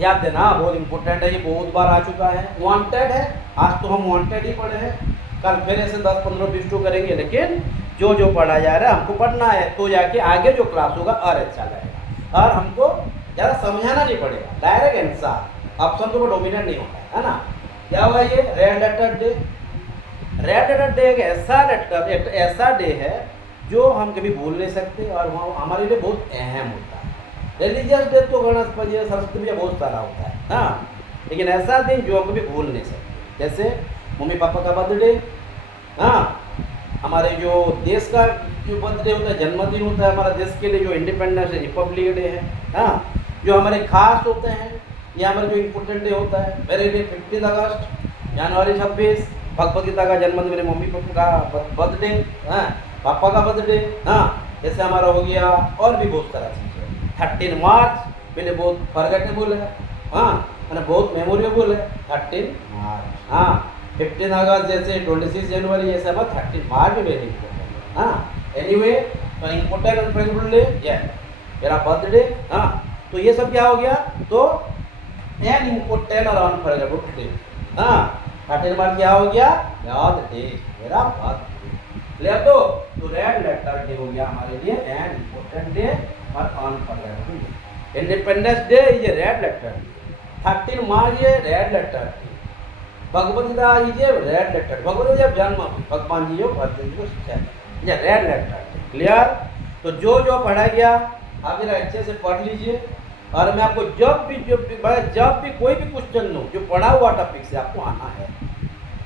याद देना, बहुत इंपॉर्टेंट है, ये बहुत बार आ चुका है। वांटेड है, आज तो हम वांटेड ही पढ़े हैं, कल फिर ऐसे 10 15 20 टू करेंगे, लेकिन जो जो पढ़ा जा रहा है हमको पढ़ना है, तो जाके आगे जो क्लास होगा और अच्छा लगेगा। और हमको ज़्यादा समझाना नहीं पड़ेगा, डायरेक्ट आंसर ऑप्शन तो डोमिनेट नहीं होता है ना। क्या हुआ ये red letter day? Red letter day एक ऐसा डे है जो हम कभी भूल नहीं सकते और वहाँ हमारे लिए बहुत अहम होता है। रिलीजियस डे तो गणेश पूजा सरस्वती पूजा बहुत सारा होता है हाँ, लेकिन ऐसा दिन जो हम कभी भूल नहीं सकते, जैसे मम्मी पापा का बर्थडे, हाँ हमारे जो देश का जो बर्थडे होता है, जन्मदिन होता है हमारा देश के लिए, जो इंडिपेंडेंस रिपब्लिक डे है, हाँ जो हमारे खास होते हैं, ये हमारे जो इम्पोर्टेंट डे होता है मेरे लिए 15 अगस्त, जनवरी 26, भगवद गीता का जन्मदिन, मेरे मम्मी पापा का बर्थडे, हाँ पापा का बर्थडे, हाँ जैसे हमारा हो गया, और भी बहुत सारा चीज़ है। 13 मार्च पहले बहुत फॉरगेटेबल है, हाँ मैंने बहुत मेमोरेबल है 13 मार्च, हाँ 15 अगस्त जैसे 26 जनवरी ऐसे हमारा 13 मार्च में वेरी इम्पोर्टेंट, हाँ एनीवे तो इम्पोर्टेंट अनफॉरगेटेबल डे ये मेरा बर्थडे, हाँ तो ये सब क्या हो गया, तो एन इम्पोर्टेंट और अनफॉरगेटेबल डे, हाँ 13 मार्च क्या हो गया, याद डे, मेरा बर्थडे क्लियर। तो रेड लेटर डे हो गया हमारे लिए एन इम्पोर्टेंट डे और अनफॉरगेटेबल डे। इंडिपेंडेंस डे ये रेड लेटर डे, 13 मार्च ये red letter day, Bhagavad Gita ये रेड लेटर, भगवद गीता जन्म भगवान जी जो अर्जुन जी को शिक्षा ये रेड लेटर डे क्लियर। तो जो पढ़ा गया आप जरा अच्छे से पढ़ लीजिए, और मैं आपको जब भी कोई भी क्वेश्चन लो जो पढ़ा हुआ टॉपिक से आपको आना है,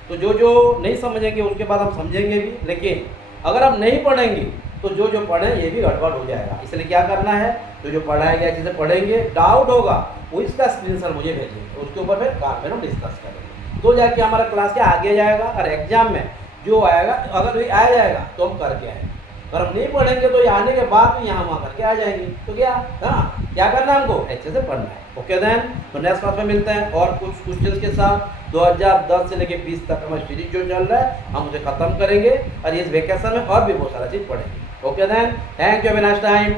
तो जो नहीं समझेंगे उसके बाद हम समझेंगे भी, लेकिन अगर आप नहीं पढ़ेंगे तो जो पढ़ें ये भी गड़बड़ हो जाएगा। इसलिए क्या करना है, जो पढ़ाया गया चीज़ें पढ़ेंगे, डाउट होगा वो इसका स्क्रीनशॉट मुझे भेजेंगे, उसके ऊपर फिर क्लास में हम डिस्कस करेंगे, तो जाके हमारा क्लास के आगे जाएगा। और एग्जाम में जो आएगा, अगर आ जाएगा तो हम करके आएंगे, अगर हम नहीं पढ़ेंगे तो ये आने के बाद भी यहाँ वहाँ करके आ जाएंगे। तो क्या करना है, हमको अच्छे से पढ़ना है। ओके देन, तो नेक्स्ट क्लास में मिलते हैं और कुछ क्वेश्चंस के साथ। 2010 से लेके 20 तक हमारी सीरीज जो चल रहा है हम उसे खत्म करेंगे, और इस वेकेशन में और भी बहुत सारा चीज़ पढ़ेंगे। Okay then, thank you, have a nice time.